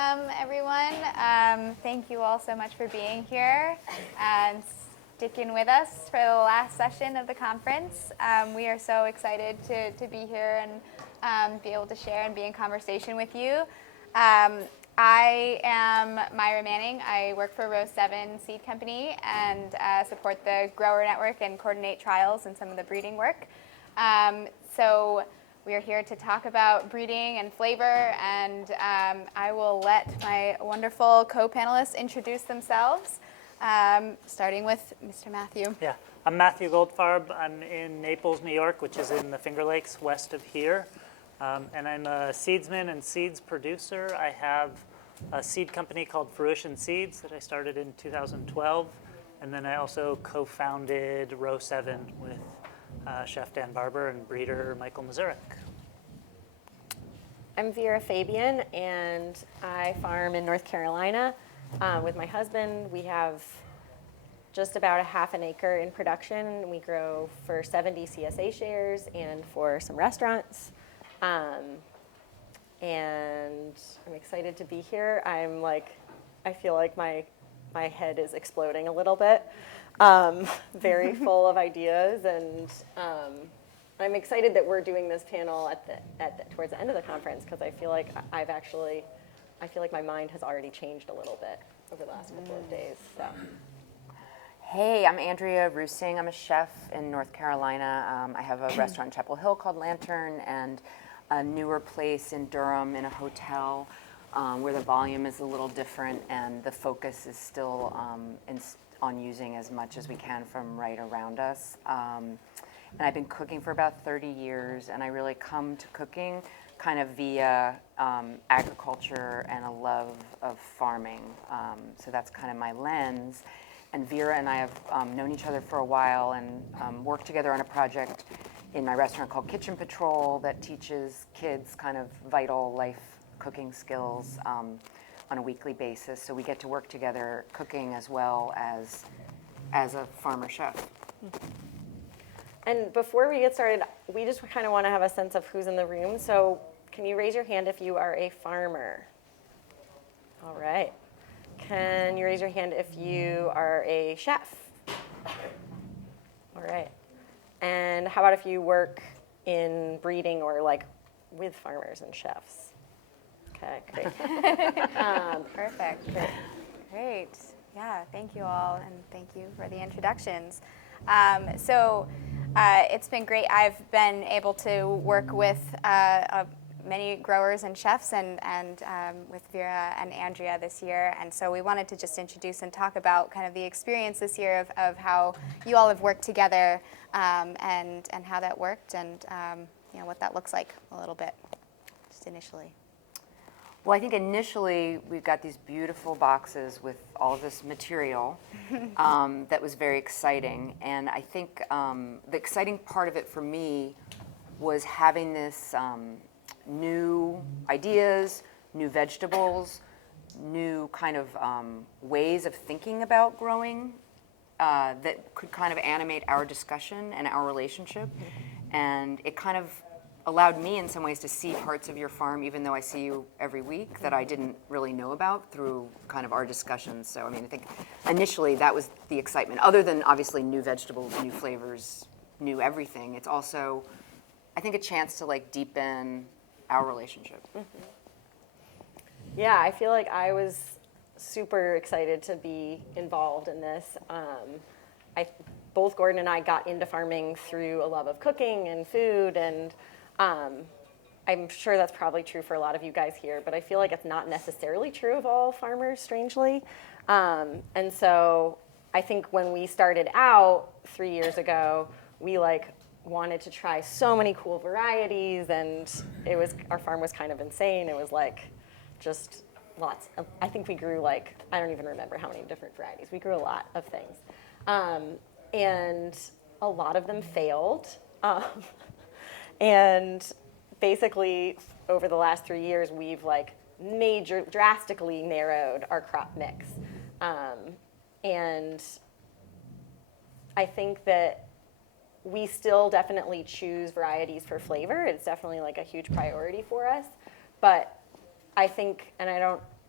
Everyone. Thank you all so much for being here and sticking with us for the last session of the conference. We are so excited to be here and be able to share and be in conversation with you. I am Myra Manning. I work for Row 7 Seed Company and support the grower network and coordinate trials and some of the breeding work. So we are here to talk about breeding and flavor, and I will let my wonderful co-panelists introduce themselves, starting with Mr. Matthew. Yeah, I'm Matthew Goldfarb. I'm in Naples, New York, which is in the Finger Lakes west of here. And I'm a seedsman and seeds producer. I have a seed company called Fruition Seeds that I started in 2012. And then I also co-founded Row 7 with Chef Dan Barber and breeder Michael Mazurek. I'm Vera Fabian, and I farm in North Carolina with my husband. We have just about a half an acre in production. We grow for 70 CSA shares and for some restaurants. And I'm excited to be here. I feel like my head is exploding a little bit. Very full of ideas, and I'm excited that we're doing this panel towards the end of the conference, because I feel like my mind has already changed a little bit over the last couple of days. So. Hey, I'm Andrea. I'm a chef in North Carolina. I have a restaurant in Chapel Hill called Lantern, and a newer place in Durham in a hotel where the volume is a little different, and the focus is still on using as much as we can from right around us. And I've been cooking for about 30 years, and I really come to cooking kind of via agriculture and a love of farming. So that's kind of my lens. And Vera and I have known each other for a while and worked together on a project in my restaurant called Kitchen Patrol that teaches kids kind of vital life cooking skills on a weekly basis. So we get to work together cooking as well as a farmer chef. And before we get started, we just kind of want to have a sense of who's in the room. So can you raise your hand if you are a farmer? All right. Can you raise your hand if you are a chef? All right. And how about if you work in breeding or like with farmers and chefs? Okay, great. Perfect. Great. Yeah, thank you all, and thank you for the introductions. It's been great. I've been able to work with many growers and chefs and with Vera and Andrea this year, and so we wanted to just introduce and talk about kind of the experience this year of how you all have worked together and how that worked, and what that looks like a little bit, just initially. Well, I think initially we've got these beautiful boxes with all of this material that was very exciting. And I think the exciting part of it for me was having this new ideas, new vegetables, new kind of ways of thinking about growing that could kind of animate our discussion and our relationship. And it kind of allowed me in some ways to see parts of your farm, even though I see you every week, that I didn't really know about through kind of our discussions. So, I mean, I think initially that was the excitement. Other than obviously new vegetables, new flavors, new everything, it's also, I think, a chance to like deepen our relationship. Mm-hmm. Yeah, I feel like I was super excited to be involved in this. Both Gordon and I got into farming through a love of cooking and food, and I'm sure that's probably true for a lot of you guys here, but I feel like it's not necessarily true of all farmers, strangely. And so I think when we started out 3 years ago, we wanted to try so many cool varieties, and our farm was kind of insane. It was just lots. I think we grew I don't even remember how many different varieties. We grew a lot of things. And a lot of them failed. And basically, over the last 3 years, we've drastically narrowed our crop mix. And I think that we still definitely choose varieties for flavor. It's definitely a huge priority for us. But I think, and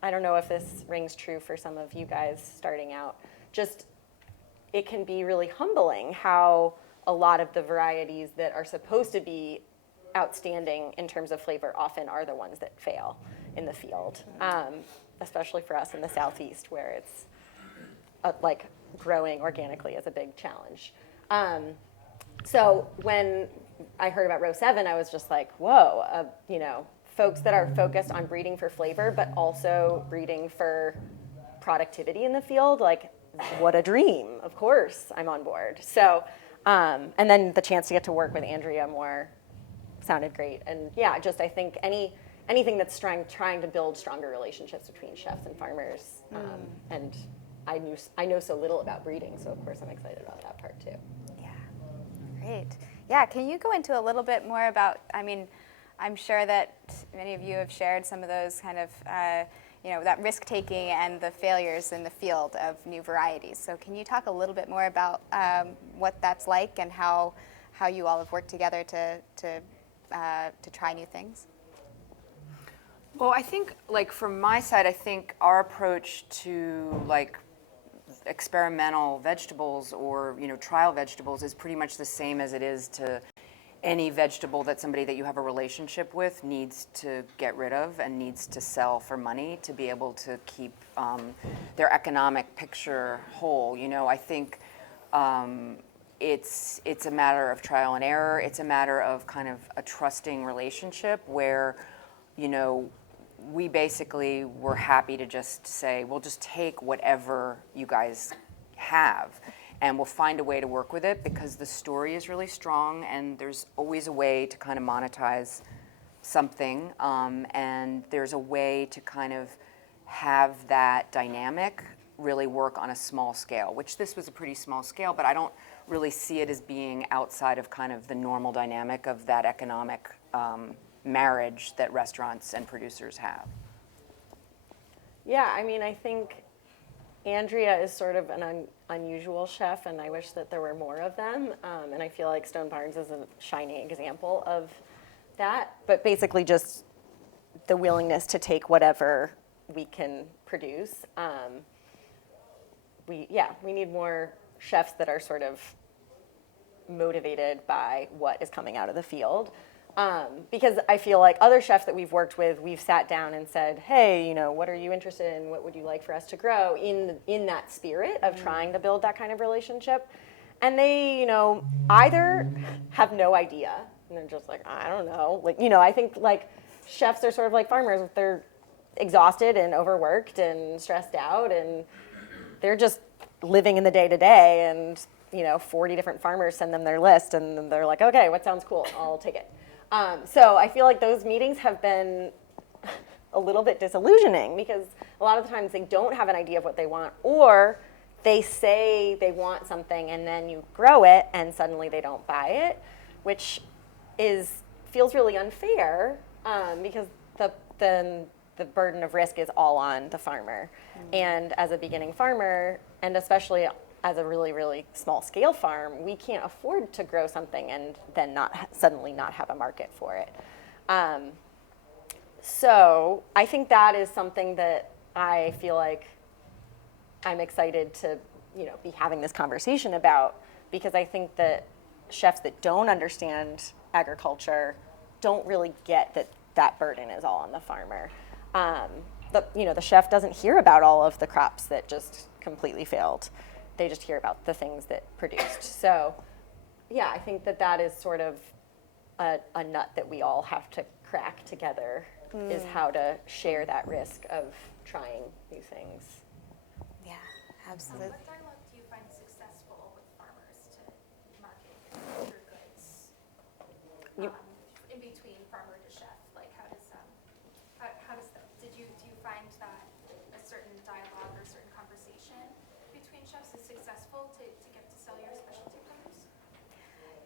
I don't know if this rings true for some of you guys starting out, just it can be really humbling how a lot of the varieties that are supposed to be outstanding in terms of flavor often are the ones that fail in the field, especially for us in the Southeast where it's like growing organically is a big challenge. So when I heard about row 7, I was just like, whoa, you know, folks that are focused on breeding for flavor, but also breeding for productivity in the field, like what a dream. Of course, I'm on board. So, and then the chance to get to work with Andrea more sounded great. And yeah, just I think anything that's trying to build stronger relationships between chefs and farmers. And I know so little about breeding, so of course I'm excited about that part too. Yeah, great. Yeah, can you go into a little bit more about, I mean, I'm sure that many of you have shared some of those kind of, you know, that risk-taking and the failures in the field of new varieties. So can you talk a little bit more about what that's like and how you all have worked together to try new things? Well, I think, like, from my side, I think our approach to, like, experimental vegetables or, you know, trial vegetables is pretty much the same as it is to any vegetable that somebody that you have a relationship with needs to get rid of and needs to sell for money to be able to keep their economic picture whole. You know, I think it's a matter of trial and error. It's a matter of kind of a trusting relationship where, you know, we basically were happy to just say, we'll just take whatever you guys have and we'll find a way to work with it because the story is really strong and there's always a way to kind of monetize something, and there's a way to kind of have that dynamic really work on a small scale, which this was a pretty small scale, but I don't really see it as being outside of kind of the normal dynamic of that economic marriage that restaurants and producers have. Yeah, I mean, I think Andrea is sort of an unusual chef, and I wish that there were more of them. And I feel like Stone Barns is a shining example of that. But basically just the willingness to take whatever we can produce. We need more chefs that are sort of motivated by what is coming out of the field. Because I feel like other chefs that we've worked with, we've sat down and said, hey, you know, what are you interested in? What would you like for us to grow in that spirit of trying to build that kind of relationship? And they, you know, either have no idea and they're just like, I don't know. Like, you know, I think like chefs are sort of like farmers. They're exhausted and overworked and stressed out and they're just living in the day to day and, you know, 40 different farmers send them their list and they're like, okay, what sounds cool? I'll take it. So I feel like those meetings have been a little bit disillusioning because a lot of the times they don't have an idea of what they want, or they say they want something and then you grow it and suddenly they don't buy it, which feels really unfair because then the burden of risk is all on the farmer. And as a beginning farmer, and especially as a really, really small scale farm, we can't afford to grow something and then suddenly not have a market for it. So I think that is something that I feel like I'm excited to, you know, be having this conversation about, because I think that chefs that don't understand agriculture don't really get that that burden is all on the farmer. The chef doesn't hear about all of the crops that just completely failed. They just hear about the things that produced. So, yeah, I think that is sort of a nut that we all have to crack together, is how to share that risk of trying new things. Yeah, absolutely. What dialogue do you find successful with farmers to market your goods in between farmer to chef? Like, how does that? Do you find that a certain dialogue or certain conversation between chefs is successful to get to sell your specialty produce?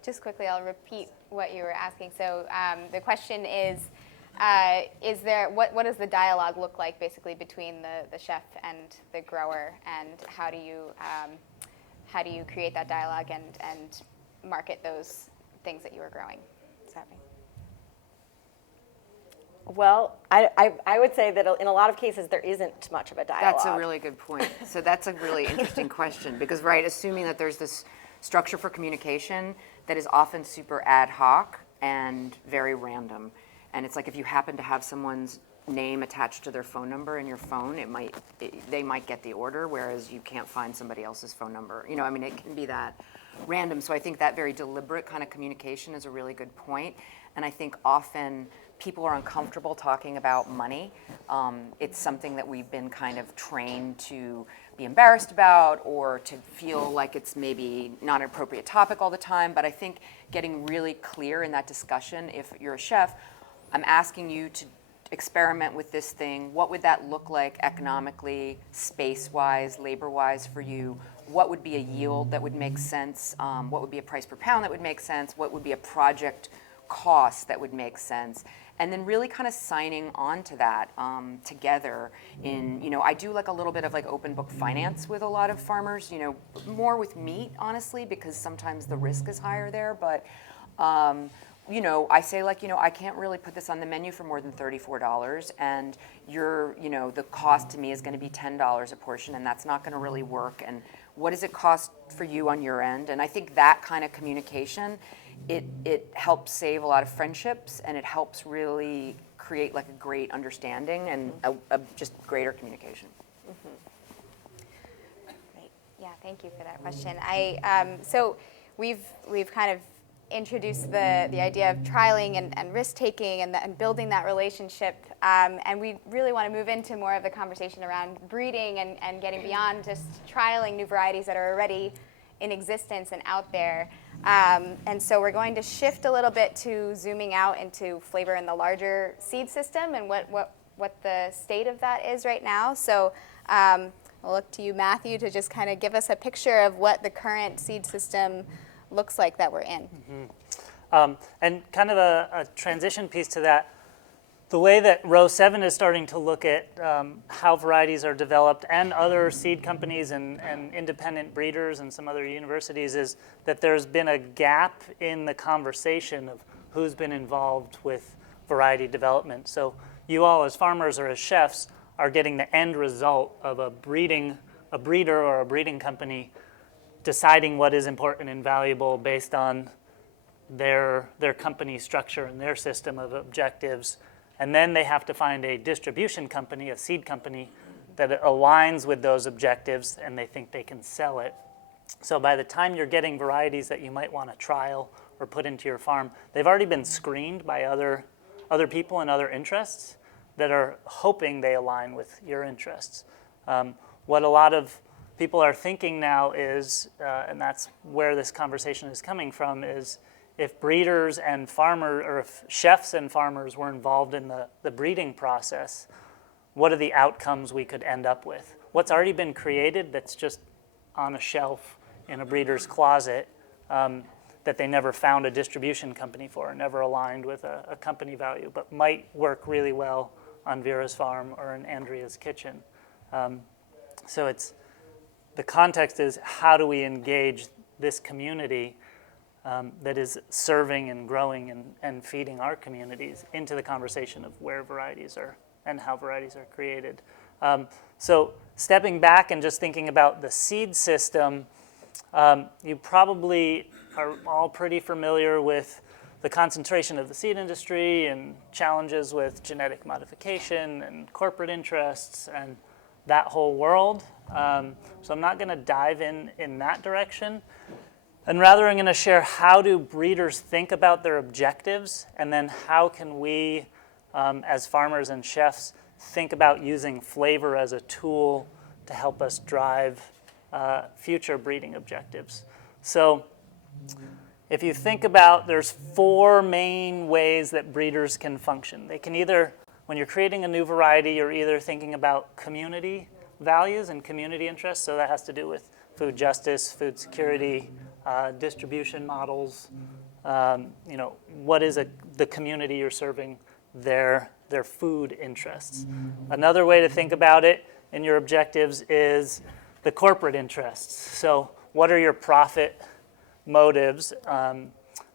Just quickly, I'll repeat what you were asking. So the question is there what does the dialogue look like basically between the chef and the grower, and how do you create that dialogue and market those things that you are growing? Is that right? Well, I would say that in a lot of cases there isn't much of a dialogue. That's a really good point. So that's a really interesting question because, right, assuming that there's this structure for communication that is often super ad hoc and very random. And it's like if you happen to have someone's name attached to their phone number in your phone, they might get the order, whereas you can't find somebody else's phone number. You know, I mean, it can be that random. So I think that very deliberate kind of communication is a really good point. And I think often people are uncomfortable talking about money. It's something that we've been kind of trained to be embarrassed about or to feel like it's maybe not an appropriate topic all the time. But I think getting really clear in that discussion, if you're a chef, I'm asking you to experiment with this thing. What would that look like economically, space-wise, labor-wise for you? What would be a yield that would make sense? What would be a price per pound that would make sense? What would be a project cost that would make sense? And then really kind of signing on to that together in, you know, I do like a little bit of like open book finance with a lot of farmers, you know, more with meat, honestly, because sometimes the risk is higher there. But, you know, I say like, you know, I can't really put this on the menu for more than $34 and you know, the cost to me is going to be $10 a portion and that's not going to really work. And what does it cost for you on your end? And I think that kind of communication, it helps save a lot of friendships and it helps really create like a great understanding and a just greater communication. Great. Yeah, thank you for that question. So we've kind of introduced the idea of trialing and risk-taking and building that relationship. And we really want to move into more of the conversation around breeding and getting beyond just trialing new varieties that are already in existence and out there. And so we're going to shift a little bit to zooming out into flavor in the larger seed system and what the state of that is right now. So I'll look to you, Matthew, to just kind of give us a picture of what the current seed system looks like that we're in. And kind of a transition piece to that, the way that Row 7 is starting to look at how varieties are developed and other seed companies and independent breeders and some other universities is that there's been a gap in the conversation of who's been involved with variety development. So you all as farmers or as chefs are getting the end result of a breeder or a breeding company deciding what is important and valuable based on their company structure and their system of objectives. And then they have to find a distribution company, a seed company, that aligns with those objectives and they think they can sell it. So by the time you're getting varieties that you might want to trial or put into your farm, they've already been screened by other people and other interests that are hoping they align with your interests. What a lot of people are thinking now is, and that's where this conversation is coming from, is if breeders and farmers, or if chefs and farmers were involved in the breeding process, what are the outcomes we could end up with? What's already been created that's just on a shelf in a breeder's closet that they never found a distribution company for, never aligned with a company value, but might work really well on Vera's farm or in Andrea's kitchen. So the context is how do we engage this community that is serving and growing and feeding our communities into the conversation of where varieties are and how varieties are created. So stepping back and just thinking about the seed system, you probably are all pretty familiar with the concentration of the seed industry and challenges with genetic modification and corporate interests and that whole world. So I'm not going to dive in that direction. And rather, I'm going to share how do breeders think about their objectives, and then how can we, as farmers and chefs, think about using flavor as a tool to help us drive future breeding objectives. So if you think about, there's 4 main ways that breeders can function. They can either, when you're creating a new variety, you're either thinking about community values and community interests, so that has to do with food justice, food security, distribution models, what is the community you're serving their food interests. Another way to think about it in your objectives is the corporate interests. So what are your profit motives?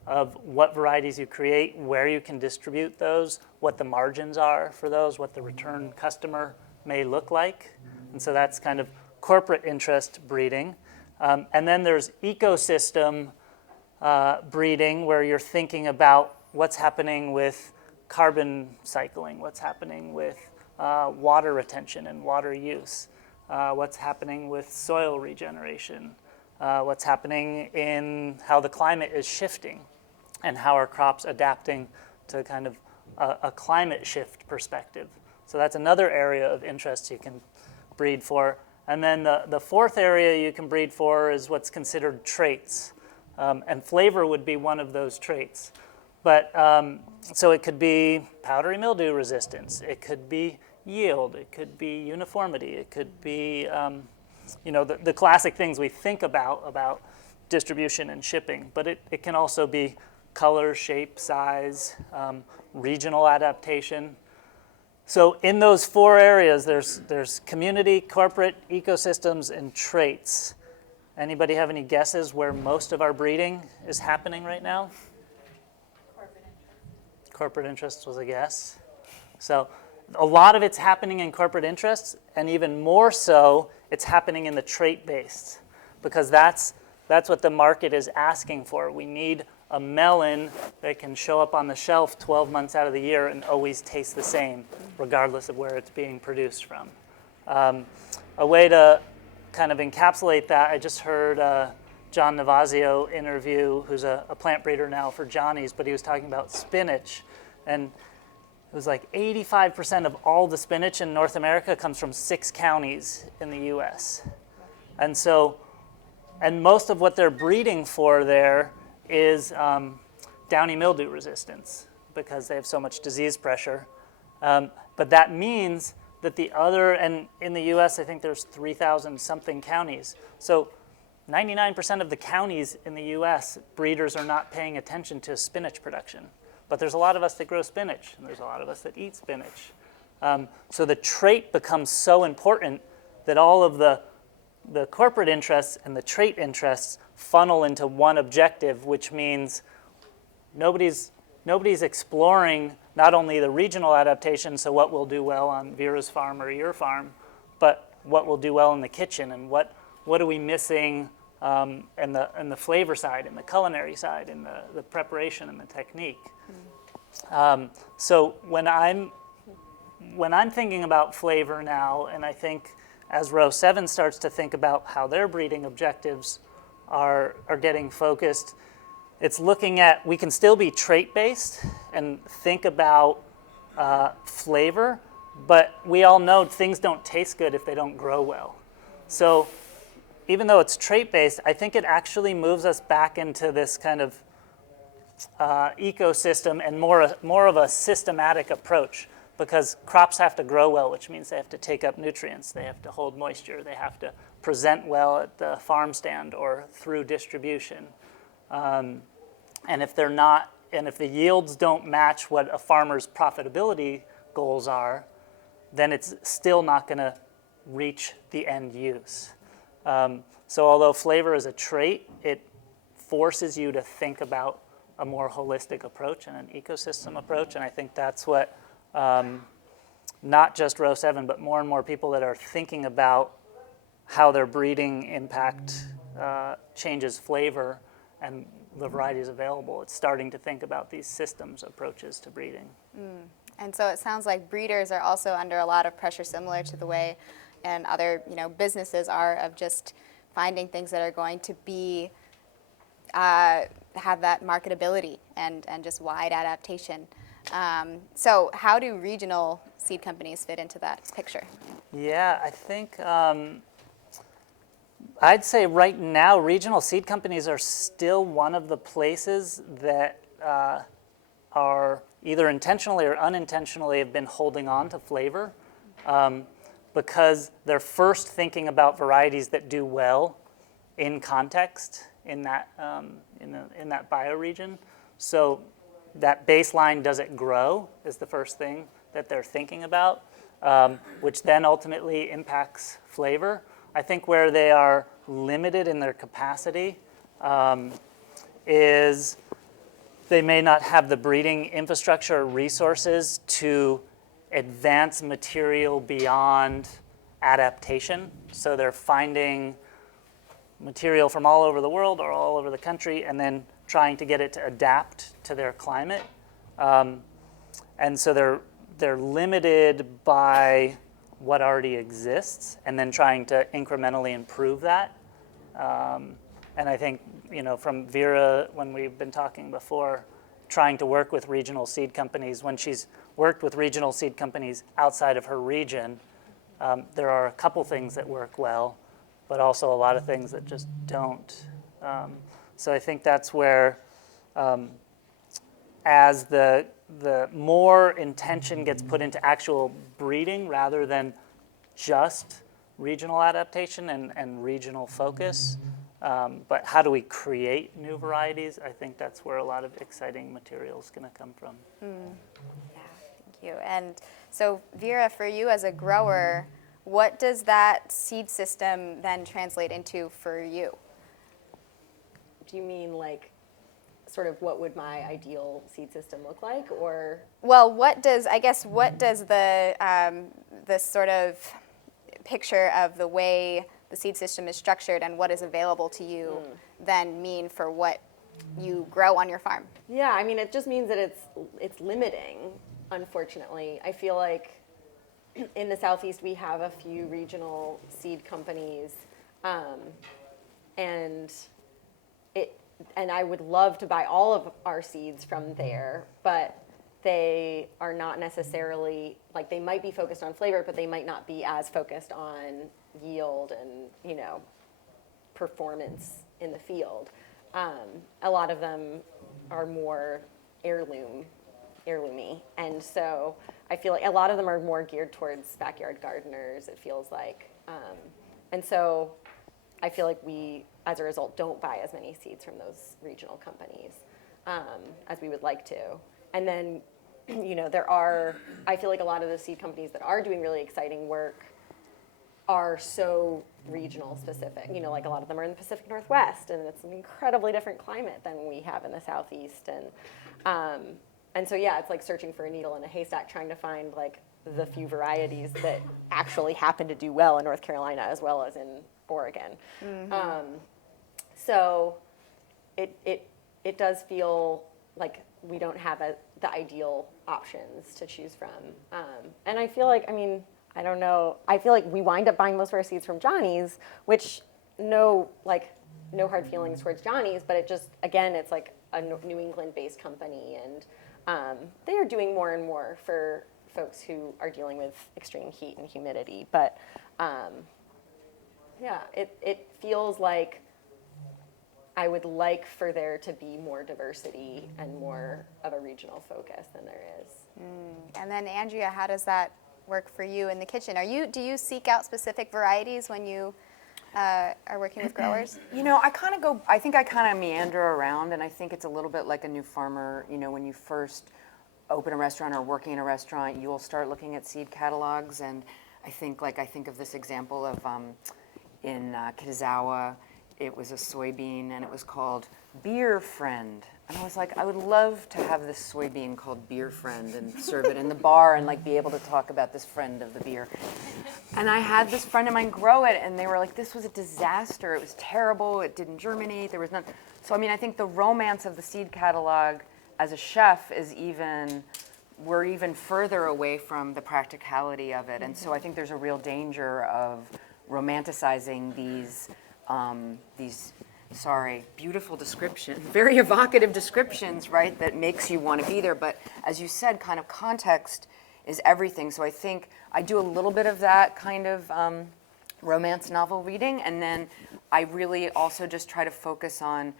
of what varieties you create, where you can distribute those, what the margins are for those, what the return customer may look like. And so that's kind of corporate interest breeding. And then there's ecosystem breeding, where you're thinking about what's happening with carbon cycling, what's happening with water retention and water use, what's happening with soil regeneration, what's happening in how the climate is shifting, and how are crops adapting to kind of a climate shift perspective. So that's another area of interest you can breed for. And then the fourth area you can breed for is what's considered traits. And flavor would be one of those traits. But so it could be powdery mildew resistance, it could be yield, it could be uniformity, it could be the classic things we think about distribution and shipping. But it can also be color, shape, size, regional adaptation. So in those four areas, there's community, corporate, ecosystems, and traits. Anybody have any guesses where most of our breeding is happening right now? Corporate interests was a guess. So a lot of it's happening in corporate interests, and even more so, it's happening in the trait-based, because that's what the market is asking for. We need a melon that can show up on the shelf 12 months out of the year and always taste the same, regardless of where it's being produced from. A way to kind of encapsulate that, I just heard John Navazio interview, who's a plant breeder now for Johnny's, but he was talking about spinach. And it was like 85% of all the spinach in North America comes from 6 counties in the US. And most of what they're breeding for there is downy mildew resistance, because they have so much disease pressure. But that means that and in the US, I think there's 3,000 something counties. So 99% of the counties in the US, breeders are not paying attention to spinach production. But there's a lot of us that grow spinach, and there's a lot of us that eat spinach. So the trait becomes so important that all of the corporate interests and the trait interests funnel into one objective, which means nobody's exploring not only the regional adaptation, so what will do well on Vera's farm or your farm, but what will do well in the kitchen, and what are we missing in the flavor side, and the culinary side, and the preparation and the technique. So when I'm thinking about flavor now, and I think as row 7 starts to think about how their breeding objectives are getting focused, it's looking at, we can still be trait-based and think about flavor, but we all know things don't taste good if they don't grow well. So even though it's trait-based, I think it actually moves us back into this kind of ecosystem and more of a systematic approach, because crops have to grow well, which means they have to take up nutrients, they have to hold moisture, they have to present well at the farm stand or through distribution. And if they're not, and if the yields don't match what a farmer's profitability goals are, then it's still not going to reach the end use. So although flavor is a trait, it forces you to think about a more holistic approach and an ecosystem approach, and I think that's what not just row 7, but more and more people that are thinking about how their breeding impact changes flavor and the varieties available. It's starting to think about these systems approaches to breeding. And so it sounds like breeders are also under a lot of pressure, similar to the way and other businesses are, of just finding things that are going to be have that marketability and just wide adaptation. So how do regional seed companies fit into that picture? Yeah, I think I'd say right now regional seed companies are still one of the places that are either intentionally or unintentionally have been holding on to flavor, because they're first thinking about varieties that do well in context in that bioregion. So that baseline, does it grow, is the first thing that they're thinking about, which then ultimately impacts flavor. I think where they are limited in their capacity is they may not have the breeding infrastructure or resources to advance material beyond adaptation. So they're finding material from all over the world or all over the country and then trying to get it to adapt to their climate. And so they're limited by what already exists and then trying to incrementally improve that. And I think, from Vera, when we've been talking before, trying to work with regional seed companies, when she's worked with regional seed companies outside of her region, there are a couple things that work well, but also a lot of things that just don't. So I think that's where, as the more intention gets put into actual breeding rather than just regional adaptation and regional focus, but how do we create new varieties? I think that's where a lot of exciting material is going to come from. Yeah, thank you. And so Vera, for you as a grower, what does that seed system then translate into for you? Do you mean like sort of what would my ideal seed system look like, or? Well, what does the sort of picture of the way the seed system is structured and what is available to you then mean for what you grow on your farm? Yeah, I mean, it just means that it's limiting, unfortunately. I feel like in the Southeast we have a few regional seed companies, and I would love to buy all of our seeds from there, but they are not necessarily, like, they might be focused on flavor, but they might not be as focused on yield and, performance in the field. A lot of them are more heirloomy, and so I feel like a lot of them are more geared towards backyard gardeners, it feels like. And so I feel like we, as a result, don't buy as many seeds from those regional companies as we would like to. And then, I feel like a lot of the seed companies that are doing really exciting work are so regional specific. Like a lot of them are in the Pacific Northwest, and it's an incredibly different climate than we have in the Southeast. And so, yeah, it's like searching for a needle in a haystack, trying to find like the few varieties that actually happen to do well in North Carolina as well as in Oregon. So it does feel like we don't have the ideal options to choose from. And I feel like, I don't know, I feel like we wind up buying most of our seeds from Johnny's, which no hard feelings towards Johnny's, but it just, again, it's like a New England-based company, and they are doing more and more for folks who are dealing with extreme heat and humidity. But yeah, it feels like I would like for there to be more diversity and more of a regional focus than there is. And then Andrea, how does that work for you in the kitchen? Do you seek out specific varieties when you are working with growers? I think I kind of meander around, and I think it's a little bit like a new farmer. when you first open a restaurant or working in a restaurant, you'll start looking at seed catalogs, and I think of this example of in Kitazawa, it was a soybean, and it was called Beer Friend. And I was like, I would love to have this soybean called Beer Friend and serve it in the bar and like be able to talk about this friend of the beer. And I had this friend of mine grow it, and they were like, this was a disaster. It was terrible. It didn't germinate. There was none. So, I think the romance of the seed catalog as a chef is we're even further away from the practicality of it. And so I think there's a real danger of romanticizing these beautiful description, very evocative descriptions, right, that makes you want to be there. But as you said, kind of context is everything. So I think I do a little bit of that kind of romance novel reading, and then I really also just try to focus on,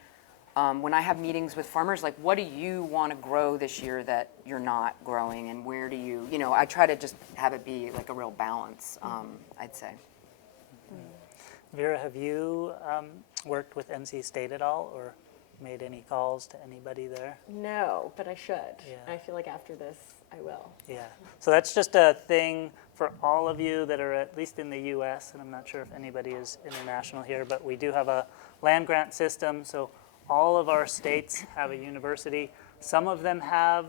when I have meetings with farmers, like, what do you want to grow this year that you're not growing, and where do you, I try to just have it be like a real balance, I'd say. Vera, have you worked with NC State at all, or made any calls to anybody there? No, but I should. Yeah. I feel like after this, I will. Yeah. So that's just a thing for all of you that are at least in the U.S., and I'm not sure if anybody is international here, but we do have a land grant system, so all of our states have a university. Some of them have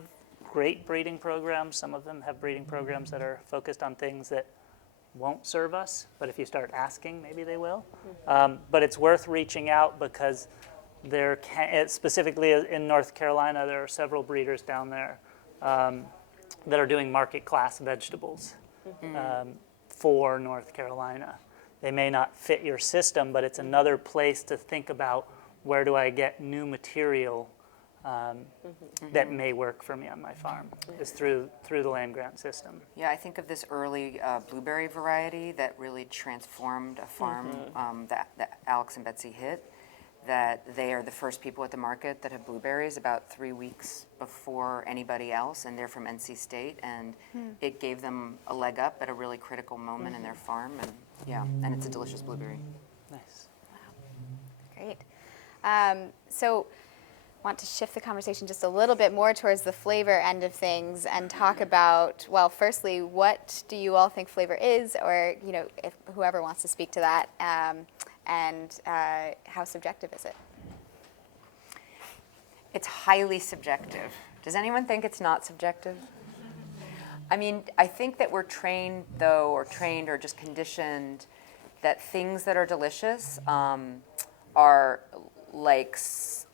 great breeding programs. Some of them have breeding programs that are focused on things that won't serve us, but if you start asking, maybe they will. But it's worth reaching out because specifically in North Carolina, there are several breeders down there that are doing market class vegetables for North Carolina. They may not fit your system, but it's another place to think about where do I get new material that may work for me on my farm, is through the land grant system. Yeah, I think of this early blueberry variety that really transformed a farm that Alex and Betsy hit, that they are the first people at the market that have blueberries about 3 weeks before anybody else, and they're from NC State, and it gave them a leg up at a really critical moment in their farm, and yeah, and it's a delicious blueberry. Nice. Great. So want to shift the conversation just a little bit more towards the flavor end of things and talk about, well, firstly, what do you all think flavor is, or, you know, if whoever wants to speak to that, and how subjective is it? It's highly subjective. Does anyone think it's not subjective? I mean, I think that we're trained or just conditioned that things that are delicious are like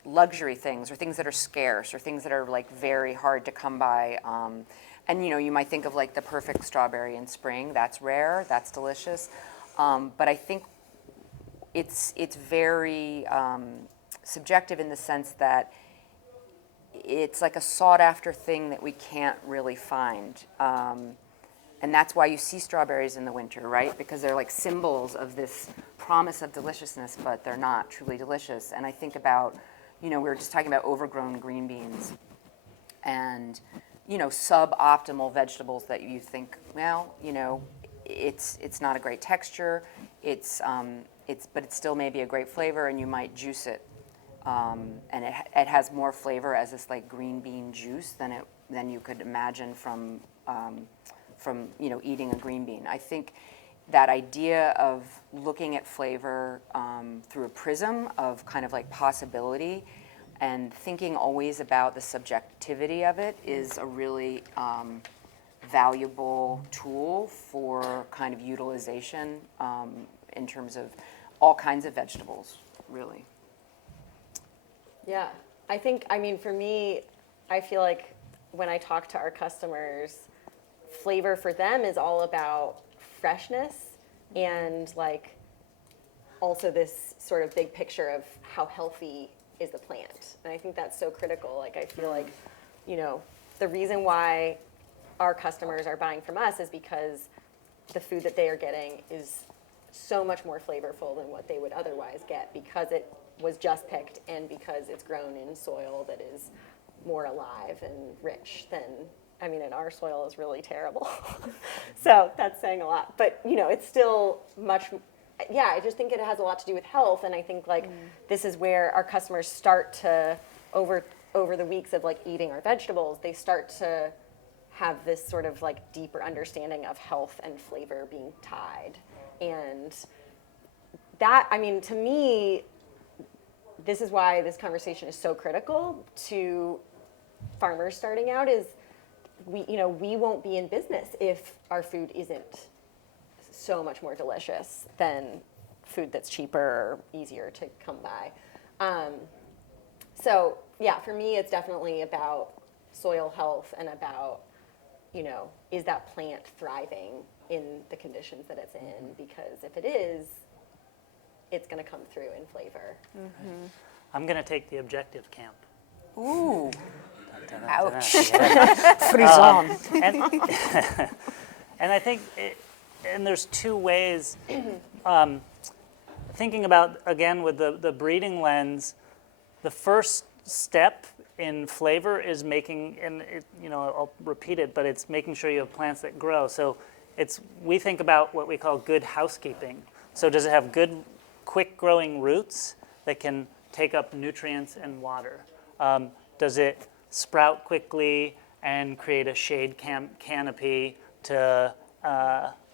luxury things, or things that are scarce, or things that are like very hard to come by. And you know, you might think of like the perfect strawberry in spring. That's rare. That's delicious. But I think it's very subjective in the sense that it's like a sought after thing that we can't really find. And that's why you see strawberries in the winter, right? Because they're like symbols of this promise of deliciousness, but they're not truly delicious. And I think about, you know, we were just talking about overgrown green beans and, you know, suboptimal vegetables that you think, well, you know, it's not a great texture, but it's still maybe a great flavor, and you might juice it. And it has more flavor as this like green bean juice than you could imagine from you know, eating a green bean. I think that idea of looking at flavor through a prism of kind of like possibility and thinking always about the subjectivity of it is a really valuable tool for kind of utilization in terms of all kinds of vegetables, really. Yeah, I mean, for me, I feel like when I talk to our customers, flavor for them is all about freshness and like also this sort of big picture of how healthy is the plant. And I think that's so critical. Like, I feel like, you know, the reason why our customers are buying from us is because the food that they are getting is so much more flavorful than what they would otherwise get, because it was just picked and because it's grown in soil that is more alive and rich than, I mean, and our soil is really terrible. So that's saying a lot. But, you know, it's still much, yeah, I just think it has a lot to do with health. And I think, like, this is where our customers start to, over the weeks of, like, eating our vegetables, they start to have this sort of, like, deeper understanding of health and flavor being tied. And that, I mean, to me, this is why this conversation is so critical to farmers starting out, is we won't be in business if our food isn't so much more delicious than food that's cheaper or easier to come by. So yeah, for me, it's definitely about soil health and about, you know, is that plant thriving in the conditions that it's in? Because if it is, it's going to come through in flavor. Mm-hmm. I'm going to take the objective camp. Ooh. Ouch. Frisson. And I think, and there's two ways, thinking about, again, with the breeding lens, the first step in flavor is making, and you know, I'll repeat it, but it's making sure you have plants that grow. So we think about what we call good housekeeping. So does it have good, quick growing roots that can take up nutrients and water? Does it sprout quickly and create a shade canopy to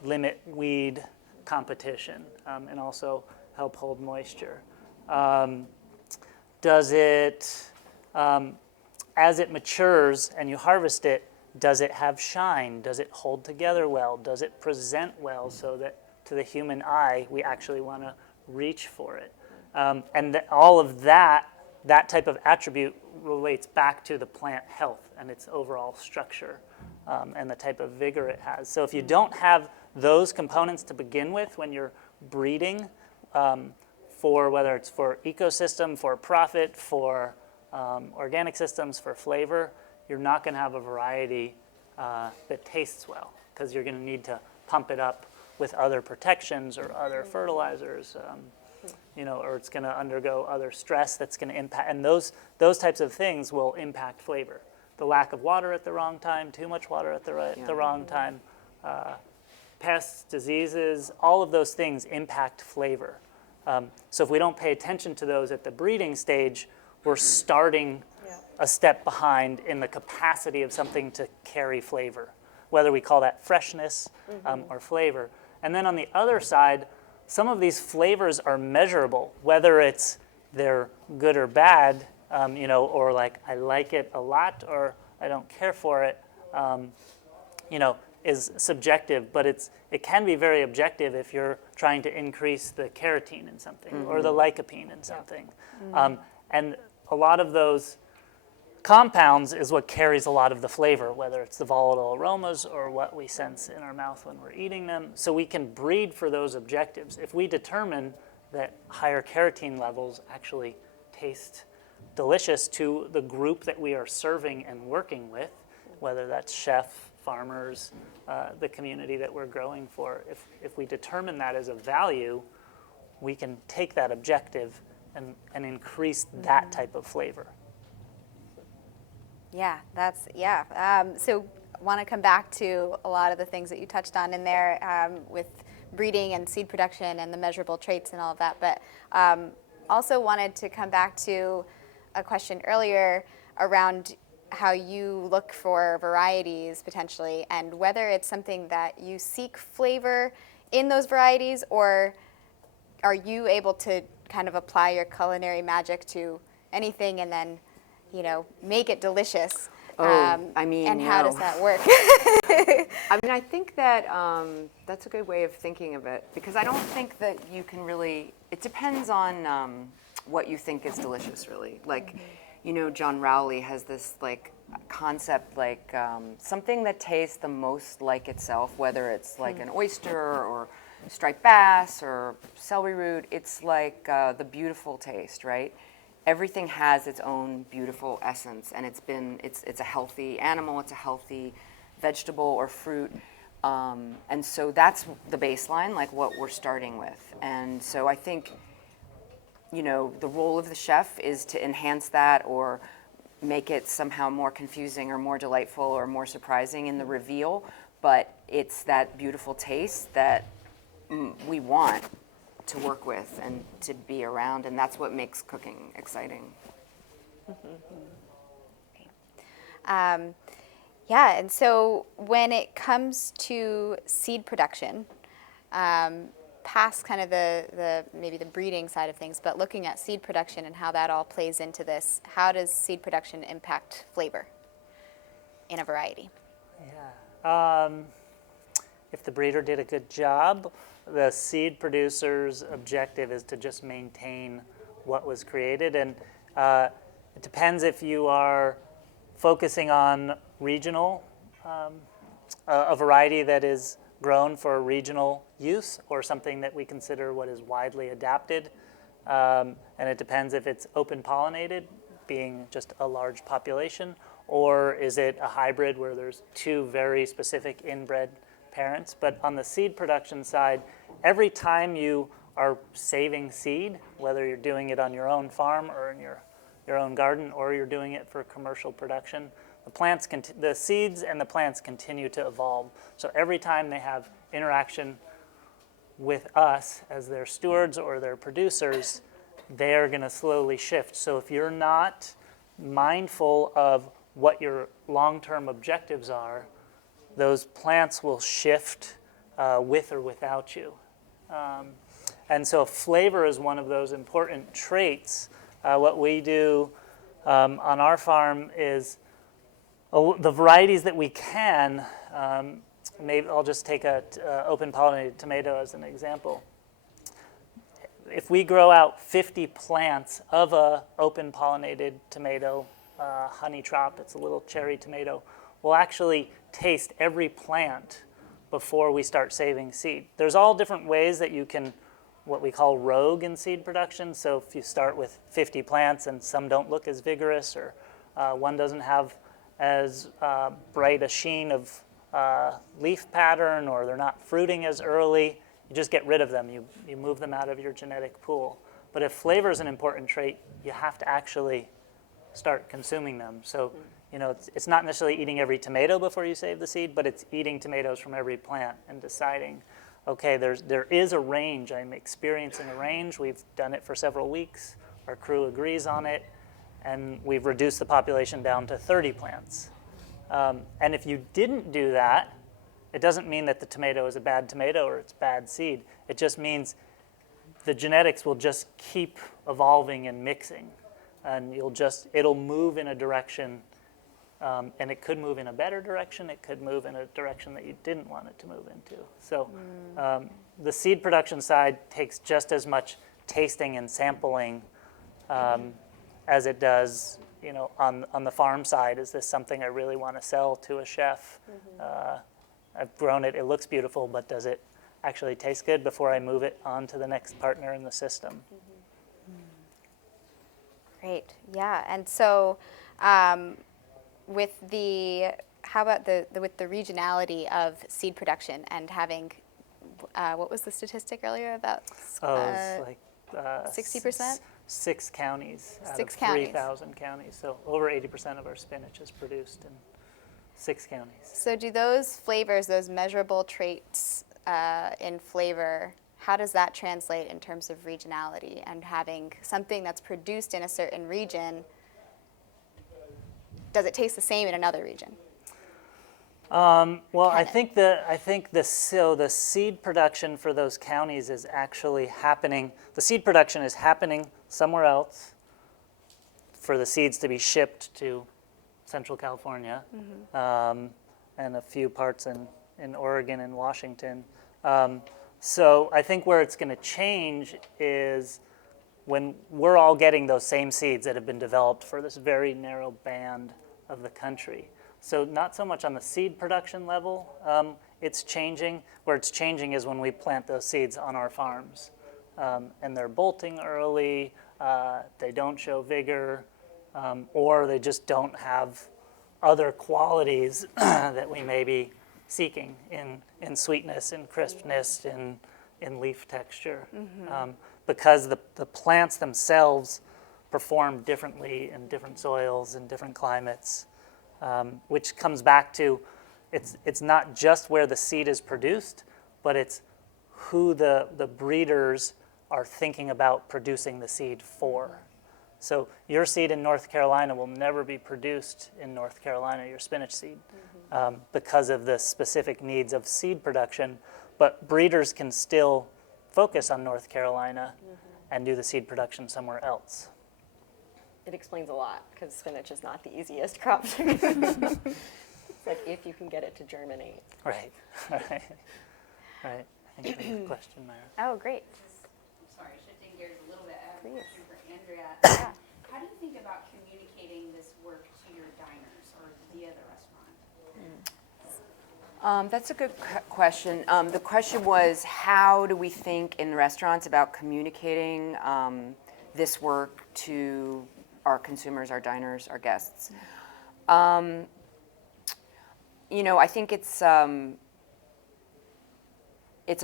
limit weed competition and also help hold moisture? does it, as it matures and you harvest it, does it have shine? Does it hold together well? Does it present well so that to the human eye, we actually want to reach for it? And all of that type of attribute relates back to the plant health and its overall structure and the type of vigor it has. So if you don't have those components to begin with when you're breeding, for whether it's for ecosystem, for profit, for organic systems, for flavor, you're not going to have a variety that tastes well, because you're going to need to pump it up with other protections or other fertilizers, or it's going to undergo other stress that's going to impact, and those types of things will impact flavor. The lack of water at the wrong time, too much water at the wrong time, pests, diseases, all of those things impact flavor. So if we don't pay attention to those at the breeding stage, we're starting a step behind in the capacity of something to carry flavor, whether we call that freshness or flavor. And then on the other side, some of these flavors are measurable, whether it's they're good or bad, or like I like it a lot or I don't care for it, is subjective, but it can be very objective if you're trying to increase the carotene in something or the lycopene in something. And a lot of those compounds is what carries a lot of the flavor, whether it's the volatile aromas or what we sense in our mouth when we're eating them. So we can breed for those objectives. If we determine that higher carotene levels actually taste delicious to the group that we are serving and working with, whether that's chef, farmers, the community that we're growing for, if we determine that as a value, we can take that objective and increase that type of flavor. Yeah, so I want to come back to a lot of the things that you touched on in there with breeding and seed production and the measurable traits and all of that. But also wanted to come back to a question earlier around how you look for varieties potentially, and whether it's something that you seek flavor in those varieties, or are you able to kind of apply your culinary magic to anything and then make it delicious? And how does that work? I think that that's a good way of thinking of it, because I don't think that you can really, it depends on what you think is delicious, really. Like, John Rowley has this concept, something that tastes the most like itself, whether it's like an oyster or striped bass or celery root, it's like the beautiful taste, right? Everything has its own beautiful essence, and it's a healthy animal, it's a healthy vegetable or fruit, and so that's the baseline, like what we're starting with. And so I think, the role of the chef is to enhance that or make it somehow more confusing or more delightful or more surprising in the reveal, but it's that beautiful taste that we want to work with and to be around, and that's what makes cooking exciting. And so when it comes to seed production, past kind of the maybe the breeding side of things, but looking at seed production and how that all plays into this, how does seed production impact flavor in a variety? If the breeder did a good job, the seed producer's objective is to just maintain what was created, and it depends if you are focusing on regional, a variety that is grown for regional use, or something that we consider what is widely adapted, and it depends if it's open pollinated, being just a large population, or is it a hybrid where there's two very specific inbred parents. But on the seed production side, every time you are saving seed, whether you're doing it on your own farm or in your own garden, or you're doing it for commercial production, the seeds and the plants continue to evolve. So every time they have interaction with us as their stewards or their producers, they're going to slowly shift. So if you're not mindful of what your long-term objectives are, those plants will shift with or without you. And so flavor is one of those important traits What we do on our farm is the varieties that we can. Maybe I'll just take a open pollinated tomato as an example. If we grow out 50 plants of a open pollinated tomato, honey trop, it's a little cherry tomato, we'll actually taste every plant before we start saving seed. There's all different ways that you can, what we call rogue in seed production. So if you start with 50 plants and some don't look as vigorous, or one doesn't have as bright a sheen of leaf pattern, or they're not fruiting as early, you just get rid of them. You move them out of your genetic pool. But if flavor is an important trait, you have to actually start consuming them. So, it's not necessarily eating every tomato before you save the seed, but it's eating tomatoes from every plant and deciding, okay, there is a range. I'm experiencing a range. We've done it for several weeks. Our crew agrees on it, and we've reduced the population down to 30 plants. And if you didn't do that, it doesn't mean that the tomato is a bad tomato or it's bad seed. It just means the genetics will just keep evolving and mixing, and it'll move in a direction, and it could move in a better direction. It could move in a direction that you didn't want it to move into. So the seed production side takes just as much tasting and sampling as it does, on the farm side. Is this something I really want to sell to a chef? I've grown it, it looks beautiful, but does it actually taste good before I move it on to the next partner in the system? Great, yeah. And so with how about with the regionality of seed production and having, what was the statistic earlier about? It's like 60%? 6 counties out Six of counties. 3,000 counties. So over 80% of our spinach is produced in 6 counties. So do those flavors, those measurable traits in flavor, how does that translate in terms of regionality and having something that's produced in a certain region? Does it taste the same in another region? Well, I think the seed production for those counties is actually happening. The seed production is happening somewhere else for the seeds to be shipped to Central California, and a few parts in Oregon and Washington. So I think where it's going to change is when we're all getting those same seeds that have been developed for this very narrow band of the country. So not so much on the seed production level, it's changing. Where it's changing is when we plant those seeds on our farms. And they're bolting early, they don't show vigor, or they just don't have other qualities that we may be seeking in sweetness, in crispness, in leaf texture. Because the plants themselves perform differently in different soils and different climates. Which comes back to, it's not just where the seed is produced, but it's who the breeders are thinking about producing the seed for. So your seed in North Carolina will never be produced in North Carolina, your spinach seed, because of the specific needs of seed production, but breeders can still focus on North Carolina and do the seed production somewhere else. It explains a lot, because spinach is not the easiest crop to grow. It's like if you can get it to germinate. Right. I think that's a question, Myra. Oh, great. Sorry, shifting gears a little bit. I have a question for Andrea. Yeah. How do you think about communicating this work to your diners or via the restaurant? That's a good question. The question was, how do we think in restaurants about communicating this work to our consumers, our diners, our guests? I think it's a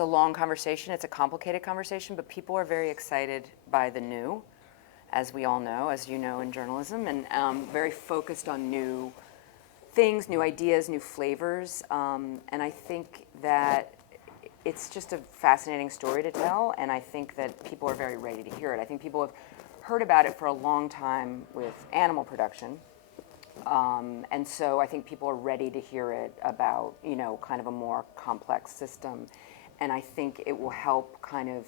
long conversation. It's a complicated conversation, but people are very excited by the new, as we all know, as you know in journalism, and very focused on new things, new ideas, new flavors. And I think that it's just a fascinating story to tell, and I think that people are very ready to hear it. I think people have heard about it for a long time with animal production. And so I think people are ready to hear it about, kind of a more complex system. And I think it will help kind of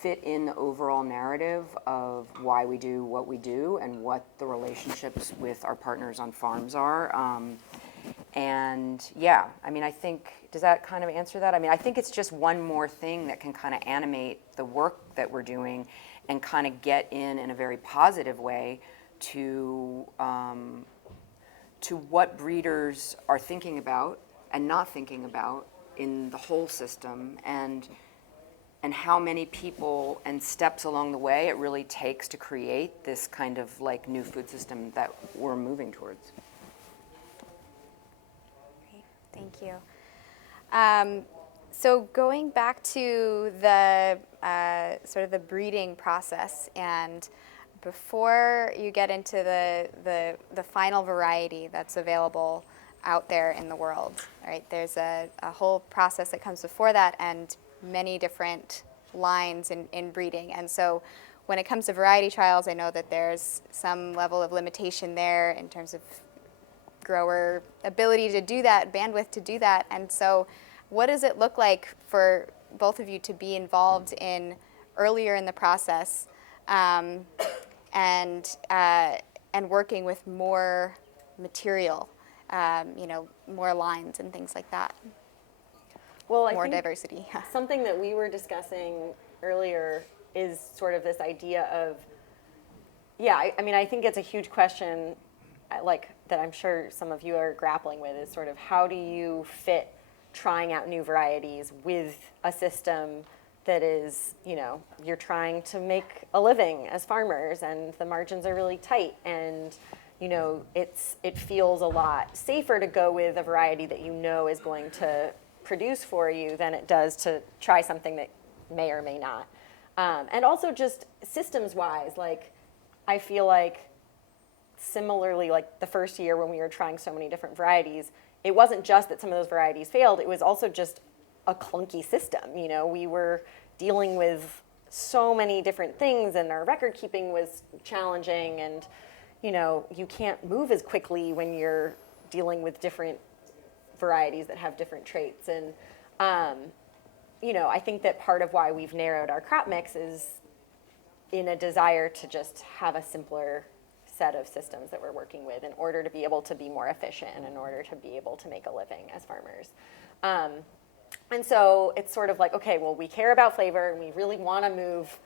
fit in the overall narrative of why we do what we do and what the relationships with our partners on farms are. And yeah, I mean, I think, does that kind of answer that? I mean, I think it's just one more thing that can kind of animate the work that we're doing and kind of get in a very positive way to what breeders are thinking about and not thinking about in the whole system, and how many people and steps along the way it really takes to create this kind of like new food system that we're moving towards. Thank you. So going back to the sort of the breeding process, and before you get into the final variety that's available out there in the world, right? There's a whole process that comes before that, and many different lines in breeding. And so when it comes to variety trials, I know that there's some level of limitation there in terms of grower ability to do that, bandwidth to do that. And so what does it look like for both of you to be involved in earlier in the process, and working with more material, more lines and things like that? Well, I more think diversity. something that we were discussing earlier is sort of this idea of, I mean, I think it's a huge question, like, that I'm sure some of you are grappling with, is sort of how do you fit trying out new varieties with a system that is, you're trying to make a living as farmers and the margins are really tight, and it feels a lot safer to go with a variety that is going to produce for you than it does to try something that may or may not. And also just systems-wise, like, I feel like similarly, like the first year when we were trying so many different varieties, it wasn't just that some of those varieties failed, it was also just a clunky system. We were dealing with so many different things, and our record keeping was challenging, and you can't move as quickly when you're dealing with different varieties that have different traits. And I think that part of why we've narrowed our crop mix is in a desire to just have a simpler set of systems that we're working with in order to be able to be more efficient and in order to be able to make a living as farmers. And so it's sort of like, okay, well, we care about flavor and we really want to move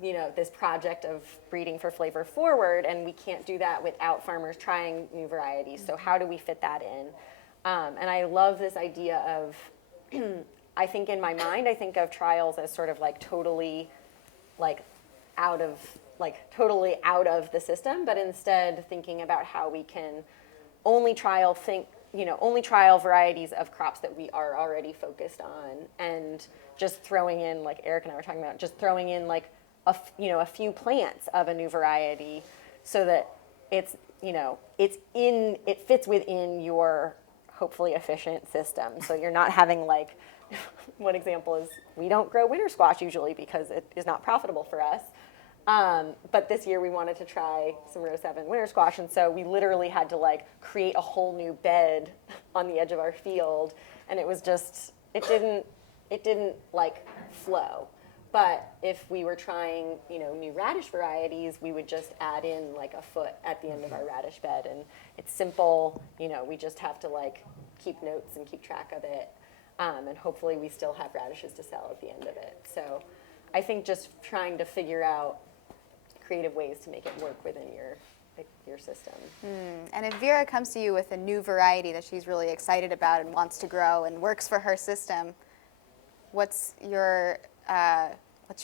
this project of breeding for flavor forward, and we can't do that without farmers trying new varieties. So how do we fit that in? And I love this idea of, I think in my mind, I think of trials as sort of like totally out of the system, but instead thinking about how we can only trial varieties of crops that we are already focused on, and just throwing in, like Eric and I were talking about, just throwing in like a few plants of a new variety so that it fits within your hopefully efficient system. So you're not having, like, one example is we don't grow winter squash usually because it is not profitable for us. But this year we wanted to try some row 7 winter squash, and so we literally had to create a whole new bed on the edge of our field, and it was just, it didn't flow. But if we were trying, new radish varieties, we would just add in a foot at the end of our radish bed, and it's simple. We just have to keep notes and keep track of it, and hopefully we still have radishes to sell at the end of it. So I think just trying to figure out creative ways to make it work within your system. And if Vera comes to you with a new variety that she's really excited about and wants to grow and works for her system, what's your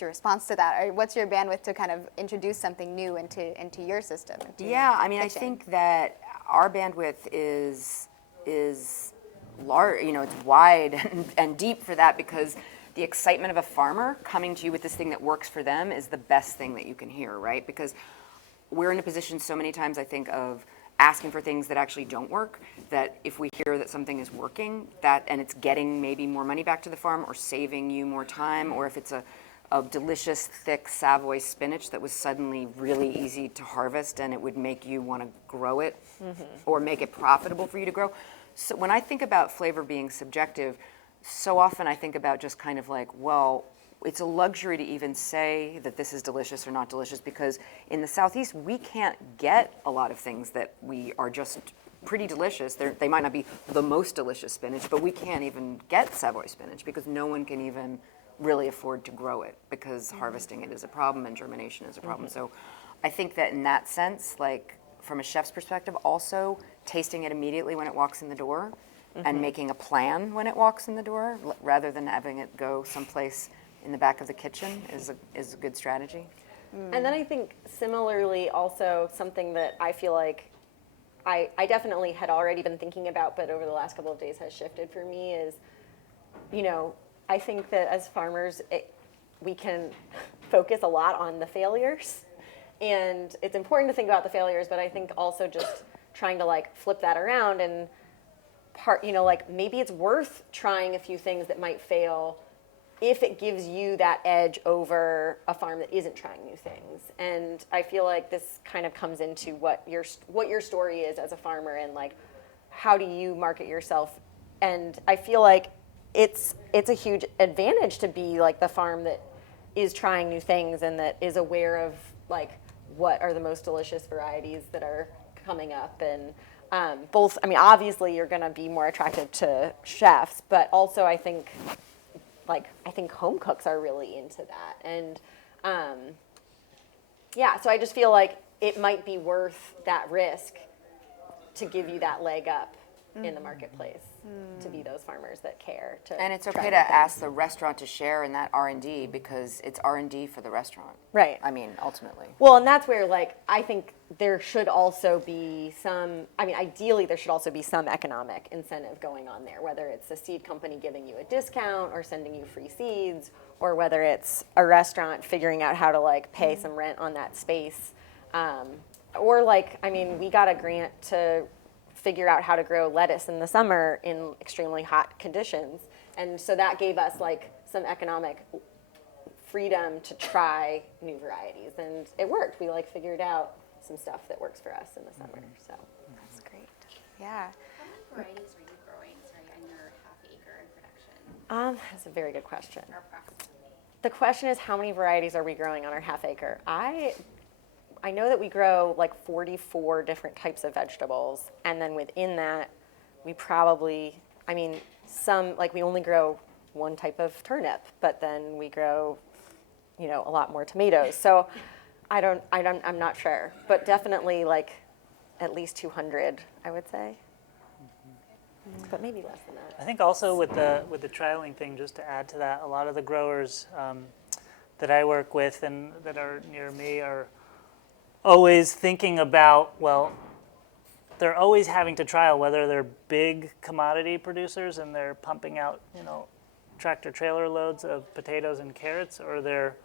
response to that? Or what's your bandwidth to kind of introduce something new into your system? Yeah, I mean, kitchen? I think that our bandwidth is large, it's wide and deep for that, because the excitement of a farmer coming to you with this thing that works for them is the best thing that you can hear, right? Because we're in a position so many times, I think, of asking for things that actually don't work, that if we hear that something is working, and it's getting maybe more money back to the farm or saving you more time, or if it's a delicious, thick Savoy spinach that was suddenly really easy to harvest and it would make you want to grow it, or make it profitable for you to grow. So when I think about flavor being subjective, so often I think about just kind of well, it's a luxury to even say that this is delicious or not delicious, because in the Southeast, we can't get a lot of things that we are just pretty delicious. They might not be the most delicious spinach, but we can't even get Savoy spinach because no one can even really afford to grow it, because harvesting it is a problem and germination is a problem. So I think that in that sense, like from a chef's perspective, also tasting it immediately when it walks in the door and making a plan when it walks in the door, rather than having it go someplace in the back of the kitchen, is a good strategy. And then I think similarly also something that I feel like I definitely had already been thinking about, but over the last couple of days has shifted for me is, you know, I think that as farmers, we can focus a lot on the failures. And it's important to think about the failures, but I think also just trying to like flip that around and like maybe it's worth trying a few things that might fail if it gives you that edge over a farm that isn't trying new things. And I feel like this kind of comes into what your story is as a farmer, and like how do you market yourself. And I feel like it's a huge advantage to be like the farm that is trying new things and that is aware of like what are the most delicious varieties that are coming up. And both, I mean, obviously you're going to be more attractive to chefs, but also I think home cooks are really into that. And yeah, so I just feel like it might be worth that risk to give you that leg up in the marketplace, to be those farmers that care. And it's okay to ask the restaurant to share in that R&D, because it's R&D for the restaurant. Right. I mean, ultimately. Well, and that's where, like, I think there should also be ideally there should also be some economic incentive going on there, whether it's a seed company giving you a discount or sending you free seeds, or whether it's a restaurant figuring out how to, like, pay some rent on that space. Or, like, I mean, we got a grant to figure out how to grow lettuce in the summer in extremely hot conditions. And so that gave us, like, some economic freedom to try new varieties, and it worked. We like figured out some stuff that works for us in the summer. So That's great. Yeah. How many varieties are you growing, in your half-acre in production? that's a very good question. Or approximately? The question is, how many varieties are we growing on our half acre? I know that we grow like 44 different types of vegetables, and then within that, we probably, we only grow one type of turnip, but then we grow, a lot more tomatoes. So I'm not sure, but definitely like at least 200, I would say. But maybe less than that. I think also with the trialing thing, just to add to that, a lot of the growers that I work with and that are near me are always thinking about, well, they're always having to trial, whether they're big commodity producers and they're pumping out, tractor trailer loads of potatoes and carrots, or they're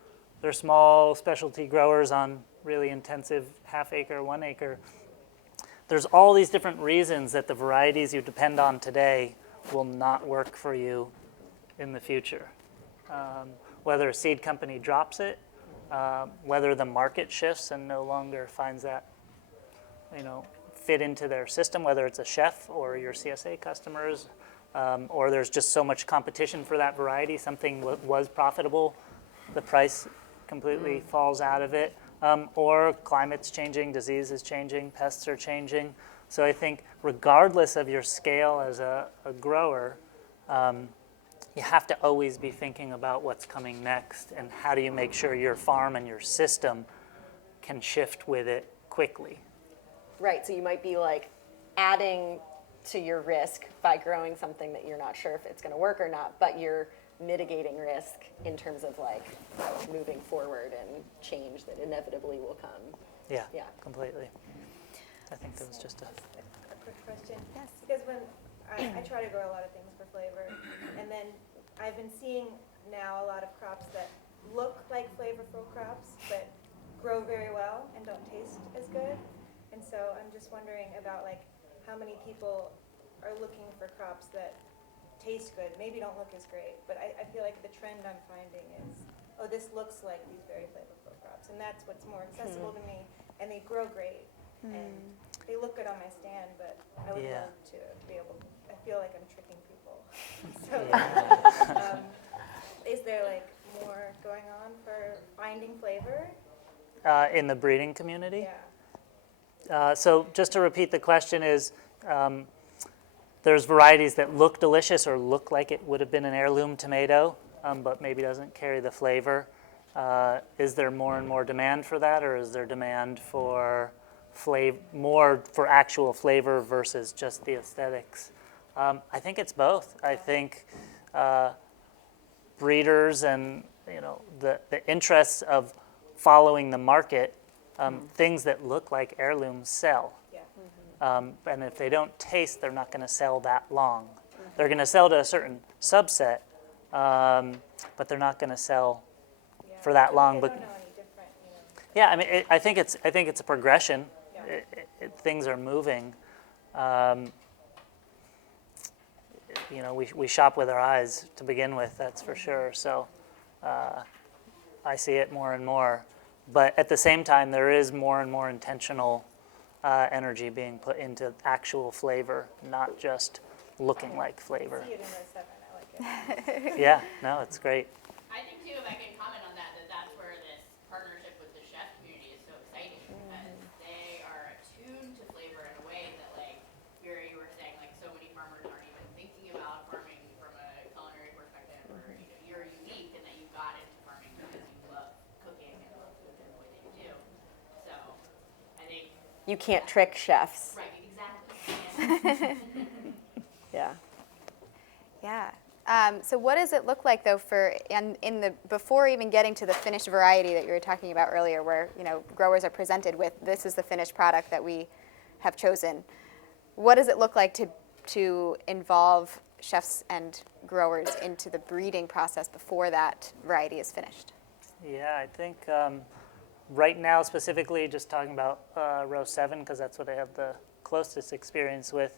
small specialty growers on really intensive half acre, 1 acre. There's all these different reasons that the varieties you depend on today will not work for you in the future. Whether a seed company drops it, whether the market shifts and no longer finds that, fit into their system, whether it's a chef or your CSA customers, or there's just so much competition for that variety, something was profitable, the price completely falls out of it, or climate's changing, disease is changing, pests are changing. So I think regardless of your scale as a grower, you have to always be thinking about what's coming next and how do you make sure your farm and your system can shift with it quickly. Right, so you might be like adding to your risk by growing something that you're not sure if it's going to work or not, but you're mitigating risk in terms of like moving forward and change that inevitably will come. Yeah, Yeah. completely. I think that was just a quick question. Yes. Because when I try to grow a lot of things for flavor, and then I've been seeing now a lot of crops that look like flavorful crops, but grow very well and don't taste as good. And so I'm just wondering about like how many people are looking for crops that taste good, maybe don't look as great, but I feel like the trend I'm finding is, oh, this looks like these very flavorful crops, and that's what's more accessible to me, and they grow great, and they look good on my stand, but I would love to be able, I feel like I'm tricking people. So is there like more going on for finding flavor? In the breeding community. Yeah. So just to repeat, the question is, there's varieties that look delicious or look like it would have been an heirloom tomato, but maybe doesn't carry the flavor. Is there more and more demand for that, or is there demand for more for actual flavor versus just the aesthetics? I think it's both. I think breeders and the interests of following the market, things that look like heirlooms sell. Yeah. And if they don't taste, they're not going to sell that long. They're going to sell to a certain subset, but they're not going to sell Yeah. for that long. I But don't know any different, yeah, I mean, I think it's a progression. Yeah. Things are moving. We shop with our eyes to begin with, that's for sure. So I see it more and more. But at the same time, there is more and more intentional energy being put into actual flavor, not just looking like flavor. I see it in row 7, I like it. Yeah, no, it's great. I think too, if I can comment on that, that's where this partnership with the chef community is so exciting because they are attuned to flavor in a way that, like Vera, you were saying, like so many farmers aren't even thinking about farming from a culinary perspective, or you're unique in that you got into farming because you love cooking and love food in the way that you do. So I think You can't trick chefs. right, exactly. Yeah. Yeah. So what does it look like though before even getting to the finished variety that you were talking about earlier, where growers are presented with this is the finished product that we have chosen? What does it look like to involve chefs and growers into the breeding process before that variety is finished? Yeah, I think right now specifically, just talking about row 7 because that's what I have the closest experience with.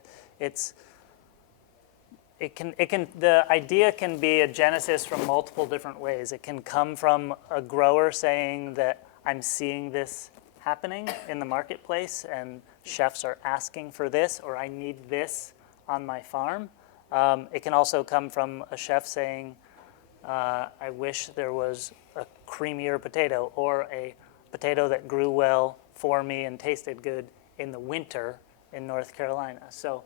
The idea can be a genesis from multiple different ways. It can come from a grower saying that I'm seeing this happening in the marketplace and chefs are asking for this, or I need this on my farm. It can also come from a chef saying, I wish there was a creamier potato or a potato that grew well for me and tasted good in the winter in North Carolina. So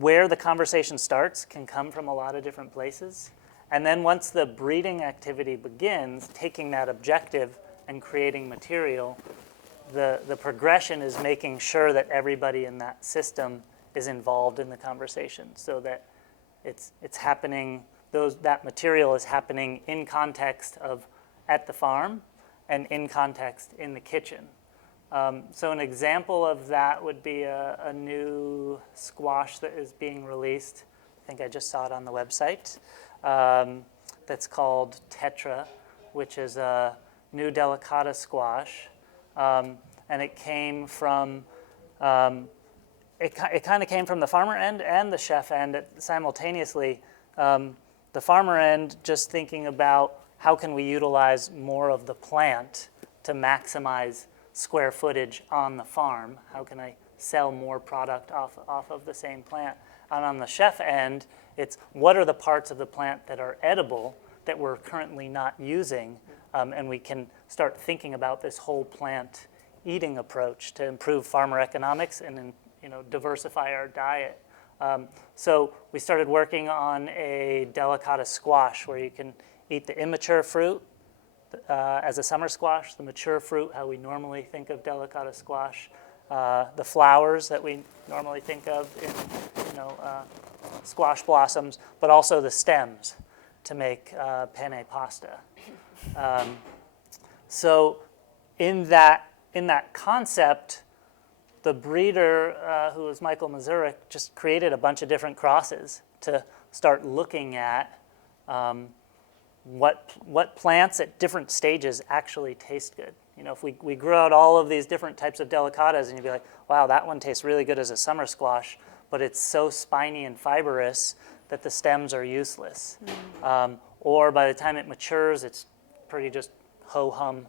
where the conversation starts can come from a lot of different places. And then once the breeding activity begins, taking that objective and creating material, the progression is making sure that everybody in that system is involved in the conversation so that it's happening, that material is happening in context of at the farm and in context in the kitchen. So an example of that would be a new squash that is being released. I think I just saw it on the website. That's called Tetra, which is a new delicata squash. And it came from, it kind of came from the farmer end and the chef end simultaneously. The farmer end just thinking about how can we utilize more of the plant to maximize square footage on the farm. How can I sell more product off of the same plant? And on the chef end, it's what are the parts of the plant that are edible that we're currently not using, and we can start thinking about this whole plant eating approach to improve farmer economics and diversify our diet. So we started working on a delicata squash where you can eat the immature fruit as a summer squash, the mature fruit, how we normally think of delicata squash, the flowers that we normally think of in squash blossoms, but also the stems to make penne pasta. So in that concept, the breeder, who was Michael Mazurek, just created a bunch of different crosses to start looking at what plants at different stages actually taste good. If we grew out all of these different types of delicatas and you'd be like, wow, that one tastes really good as a summer squash, but it's so spiny and fibrous that the stems are useless. Or by the time it matures, it's pretty just ho-hum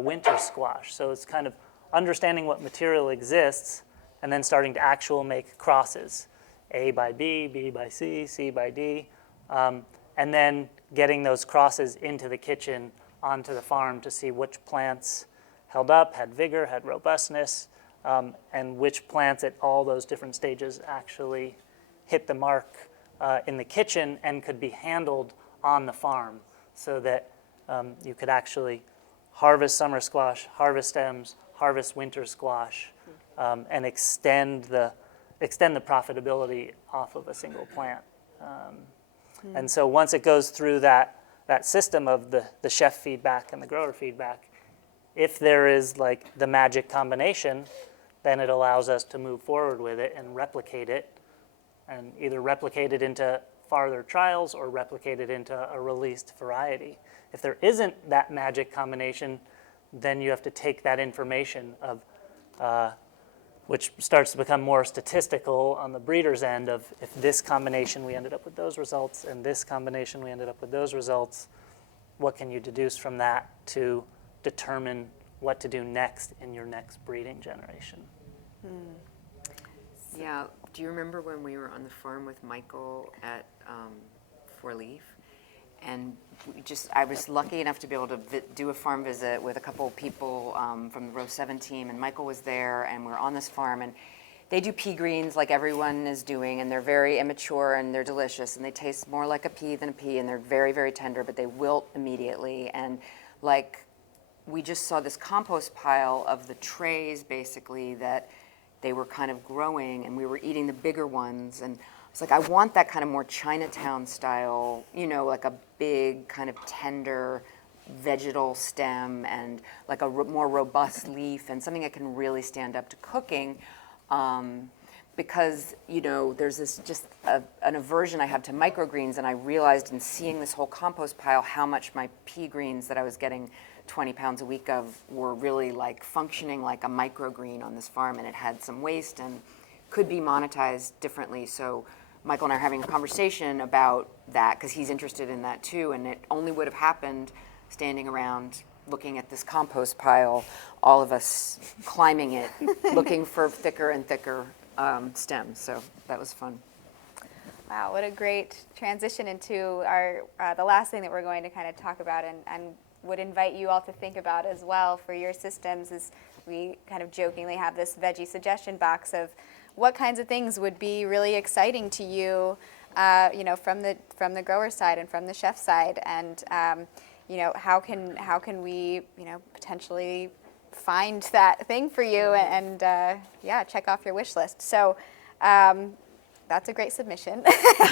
winter squash. So it's kind of understanding what material exists and then starting to make crosses, A by B, B by C, C by D, and then getting those crosses into the kitchen, onto the farm to see which plants held up, had vigor, had robustness, and which plants at all those different stages actually hit the mark in the kitchen and could be handled on the farm, so that you could actually harvest summer squash, harvest stems, harvest winter squash, and extend the profitability off of a single plant. And so once it goes through that system of the chef feedback and the grower feedback, if there is like the magic combination, then it allows us to move forward with it and replicate it, and either replicate it into farther trials or replicate it into a released variety. If there isn't that magic combination, then you have to take that information of which starts to become more statistical on the breeder's end of, if this combination we ended up with those results and this combination we ended up with those results, what can you deduce from that to determine what to do next in your next breeding generation? Yeah, do you remember when we were on the farm with Michael at Four Leaf? And I was lucky enough to be able to do a farm visit with a couple of people from the Row 7 team, and Michael was there, and we're on this farm, and they do pea greens like everyone is doing, and they're very immature, and they're delicious, and they taste more like a pea than a pea, and they're very, very tender, but they wilt immediately. And like, we just saw this compost pile of the trays, basically, that they were kind of growing, and we were eating the bigger ones, and it's like, I want that kind of more Chinatown style, like a big kind of tender vegetal stem and like a more robust leaf and something that can really stand up to cooking. Because, there's this just an aversion I have to microgreens, and I realized in seeing this whole compost pile how much my pea greens that I was getting 20 pounds a week of were really like functioning like a microgreen on this farm, and it had some waste and could be monetized differently. So Michael and I are having a conversation about that because he's interested in that too, and it only would have happened standing around looking at this compost pile, all of us climbing it, looking for thicker and thicker stems. So that was fun. Wow, what a great transition into our the last thing that we're going to kind of talk about and would invite you all to think about as well for your systems. Is we kind of jokingly have this veggie suggestion box of what kinds of things would be really exciting to you, from the grower side and from the chef side, and how can we potentially find that thing for you and check off your wish list. So that's a great submission.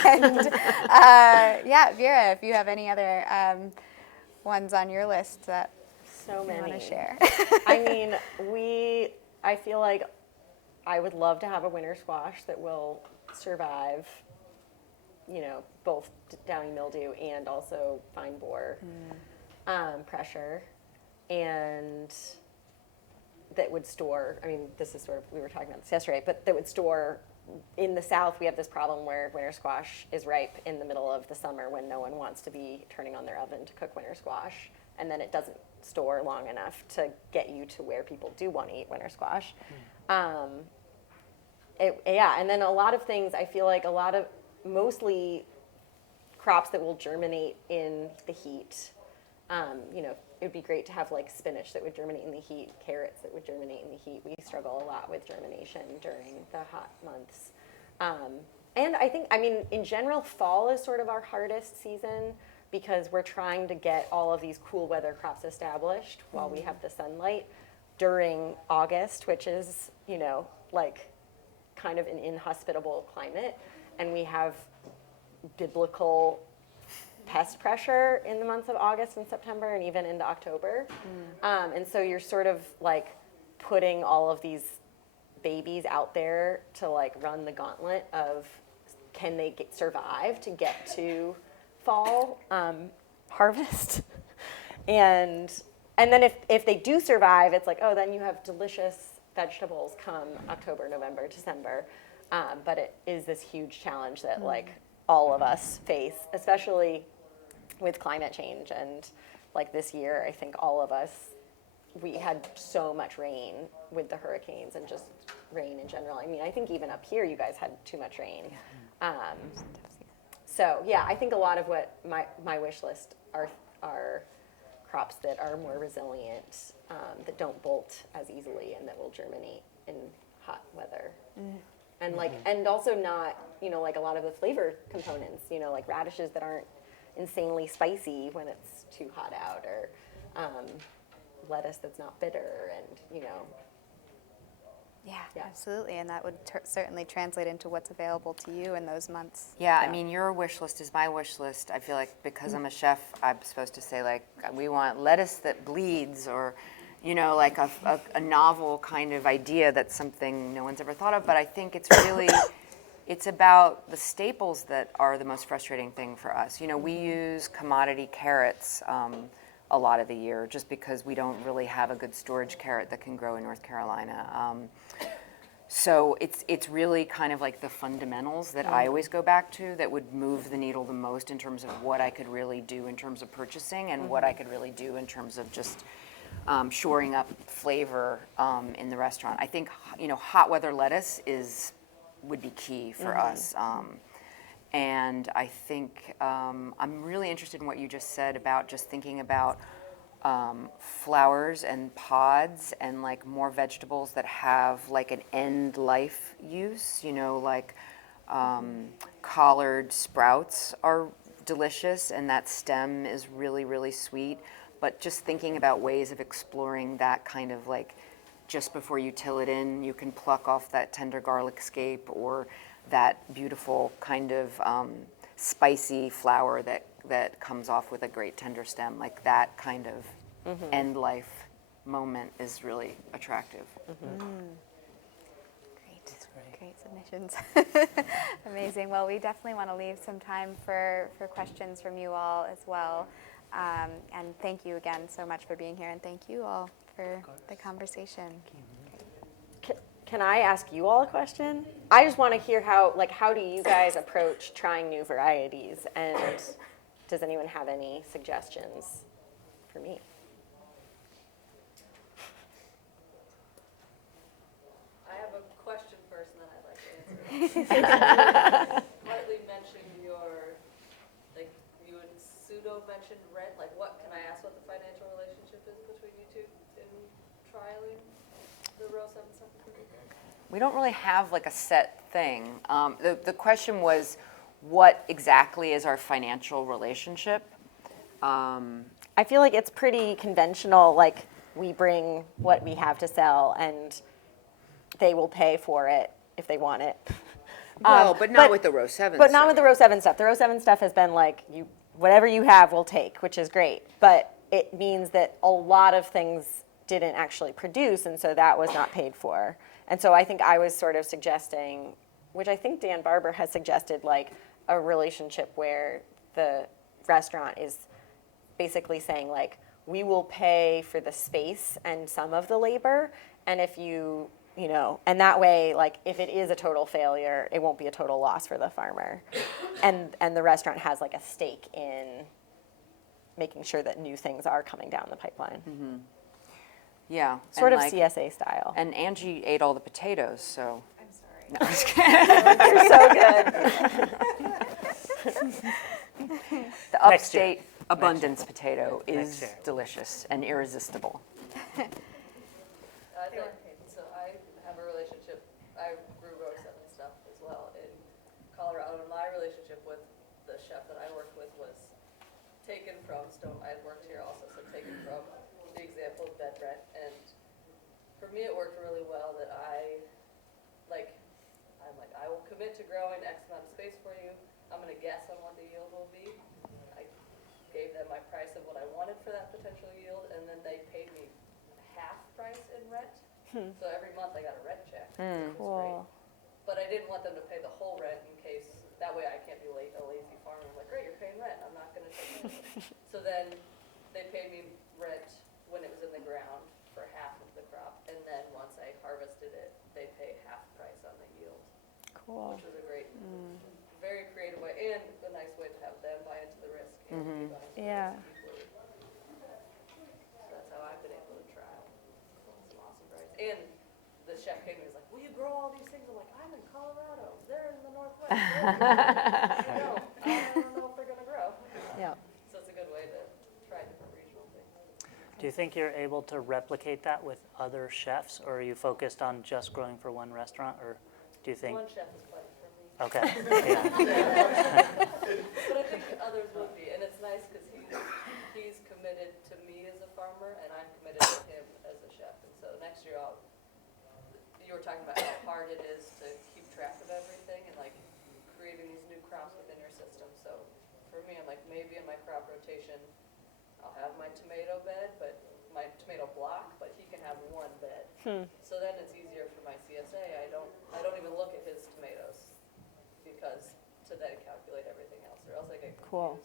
And Vera, if you have any other ones on your list that so many you want to share. I feel like I would love to have a winter squash that will survive, both downy mildew and also fine borer pressure, and that would store, this is sort of, we were talking about this yesterday, but that would store. In the South, we have this problem where winter squash is ripe in the middle of the summer when no one wants to be turning on their oven to cook winter squash, and then it doesn't store long enough to get you to where people do want to eat winter squash. And then a lot of things, I feel like mostly crops that will germinate in the heat. It would be great to have like spinach that would germinate in the heat, carrots that would germinate in the heat. We struggle a lot with germination during the hot months. And I think, in general, fall is sort of our hardest season because we're trying to get all of these cool weather crops established while we have the sunlight during August, which is, like kind of an inhospitable climate. And we have biblical pest pressure in the months of August and September and even into October. And so you're sort of like putting all of these babies out there to like run the gauntlet of can they survive to get to fall harvest. And then if they do survive, it's like, oh, then you have delicious vegetables come October, November, December. But it is this huge challenge that like all of us face, especially with climate change. And like this year, I think all of us, we had so much rain with the hurricanes and just rain in general. I think even up here, you guys had too much rain. So yeah, I think a lot of what my wish list are crops that are more resilient, that don't bolt as easily, and that will germinate in hot weather. And and also not, like a lot of the flavor components, like radishes that aren't insanely spicy when it's too hot out, or lettuce that's not bitter, and Yeah, absolutely, and that would certainly translate into what's available to you in those months. Yeah, I mean, your wish list is my wish list. I feel like because I'm a chef, I'm supposed to say, like, we want lettuce that bleeds, or, like a novel kind of idea that's something no one's ever thought of. But I think it's really, it's about the staples that are the most frustrating thing for us. We use commodity carrots a lot of the year just because we don't really have a good storage carrot that can grow in North Carolina. So it's really kind of like the fundamentals that I always go back to that would move the needle the most in terms of what I could really do in terms of purchasing, and what I could really do in terms of just shoring up flavor in the restaurant. I think hot weather lettuce would be key for us. And I think I'm really interested in what you just said about just thinking about flowers and pods and like more vegetables that have like an end life use, like collard sprouts are delicious and that stem is really, really sweet. But just thinking about ways of exploring that kind of like just before you till it in, you can pluck off that tender garlic scape or that beautiful kind of spicy flower that comes off with a great tender stem. Like that kind of end life moment is really attractive. Great submissions. Amazing. Well, we definitely want to leave some time for questions from you all as well. And thank you again so much for being here, and thank you all for the conversation. Can I ask you all a question? I just want to hear how do you guys approach trying new varieties, and does anyone have any suggestions for me? I have a question first, and then I'd like to answer. Partly mentioned you and pseudo mentioned rent. Like, can I ask what the financial relationship is between you two in trialing the row 7 stuff? We don't really have like a set thing. The question was, what exactly is our financial relationship? I feel like it's pretty conventional. Like, we bring what we have to sell, and they will pay for it if they want it. Well, but not with the row 7 But stuff. not with the row 7 stuff. The row 7 stuff has been like, whatever you have, we'll take, which is great. But it means that a lot of things didn't actually produce, and so that was not paid for. And so I think I was sort of suggesting, which I think Dan Barber has suggested, like a relationship where the restaurant is basically saying, like, we will pay for the space and some of the labor, and if and that way, like, if it is a total failure, it won't be a total loss for the farmer. And the restaurant has like a stake in making sure that new things are coming down the pipeline. Mm-hmm. Yeah. Sort of CSA style. And Angie ate all the potatoes, so. I'm sorry. No, I'm just kidding. You're so good. The upstate abundance potato is delicious and irresistible. So I have a relationship. I grew row 7 stuff as well in Colorado. And my relationship with the chef that I worked with was taken from I had worked here also, so taken from the example of bed rent. And for me, it worked really well that I will commit to growing X amount of space for you. I'm going to guess on what the yield will be. I gave them my price of what I wanted for that potential yield, and then they paid me half price in rent. So every month I got a rent check. Which was great. But I didn't want them to pay the whole rent in case, that way I can't be a lazy farmer. I'm like, great, you're paying rent. I'm not going to take it. So then they paid me rent when it was in the ground for half of the crop. And then once I harvested it, they pay half price on the yield. Cool. Which was a great, very creative way, and a nice way to have them buy into the risk. And buy into the risk equally. So that's how I've been able to trial some awesome varieties. And the chef came and was like, will you grow all these things? I'm like, I'm in Colorado. They're in the Northwest. No, you think you're able to replicate that with other chefs, or are you focused on just growing for one restaurant, or do you think? One chef is plenty for me. Okay. Yeah. But I think others would be, and it's nice because he's committed to me as a farmer, and I'm committed to him as a chef. And so next year, you were talking about how hard it is to keep track of everything and like creating these new crops within your system. So for me, I'm like, maybe in my crop rotation, I'll have my tomato bed, but my tomato block, but he can have one bed. So then it's easier for my CSA. I don't even look at his tomatoes because to then calculate everything else, or else I get confused. Cool.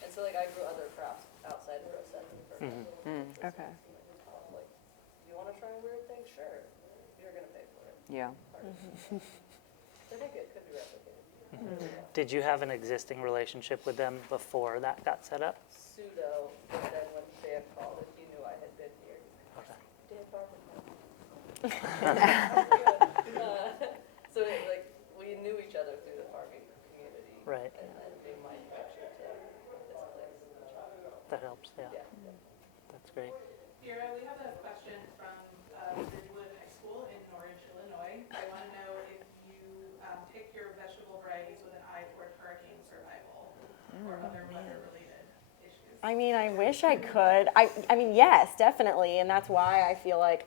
And so like I grew other crops outside of row 7 for example. Okay. Like, you want to try a weird thing? Sure. You're gonna pay for it. Yeah. I think it could be replicated. Did you have an existing relationship with them before that got set up? Pseudo, but then when Dan called it, he knew I had been here. Okay. Dan Farmer. So it, like we knew each other through the farming community. Right. And then they might venture to this place. That helps, yeah. Yeah. That's great. Vera, we have a question from Ridgewood High School in Norridge, Illinois. They want to know if you pick your vegetable varieties with an eye toward hurricane survival or other weather-related issues. I mean, I wish I could. I mean, yes, definitely, and that's why I feel like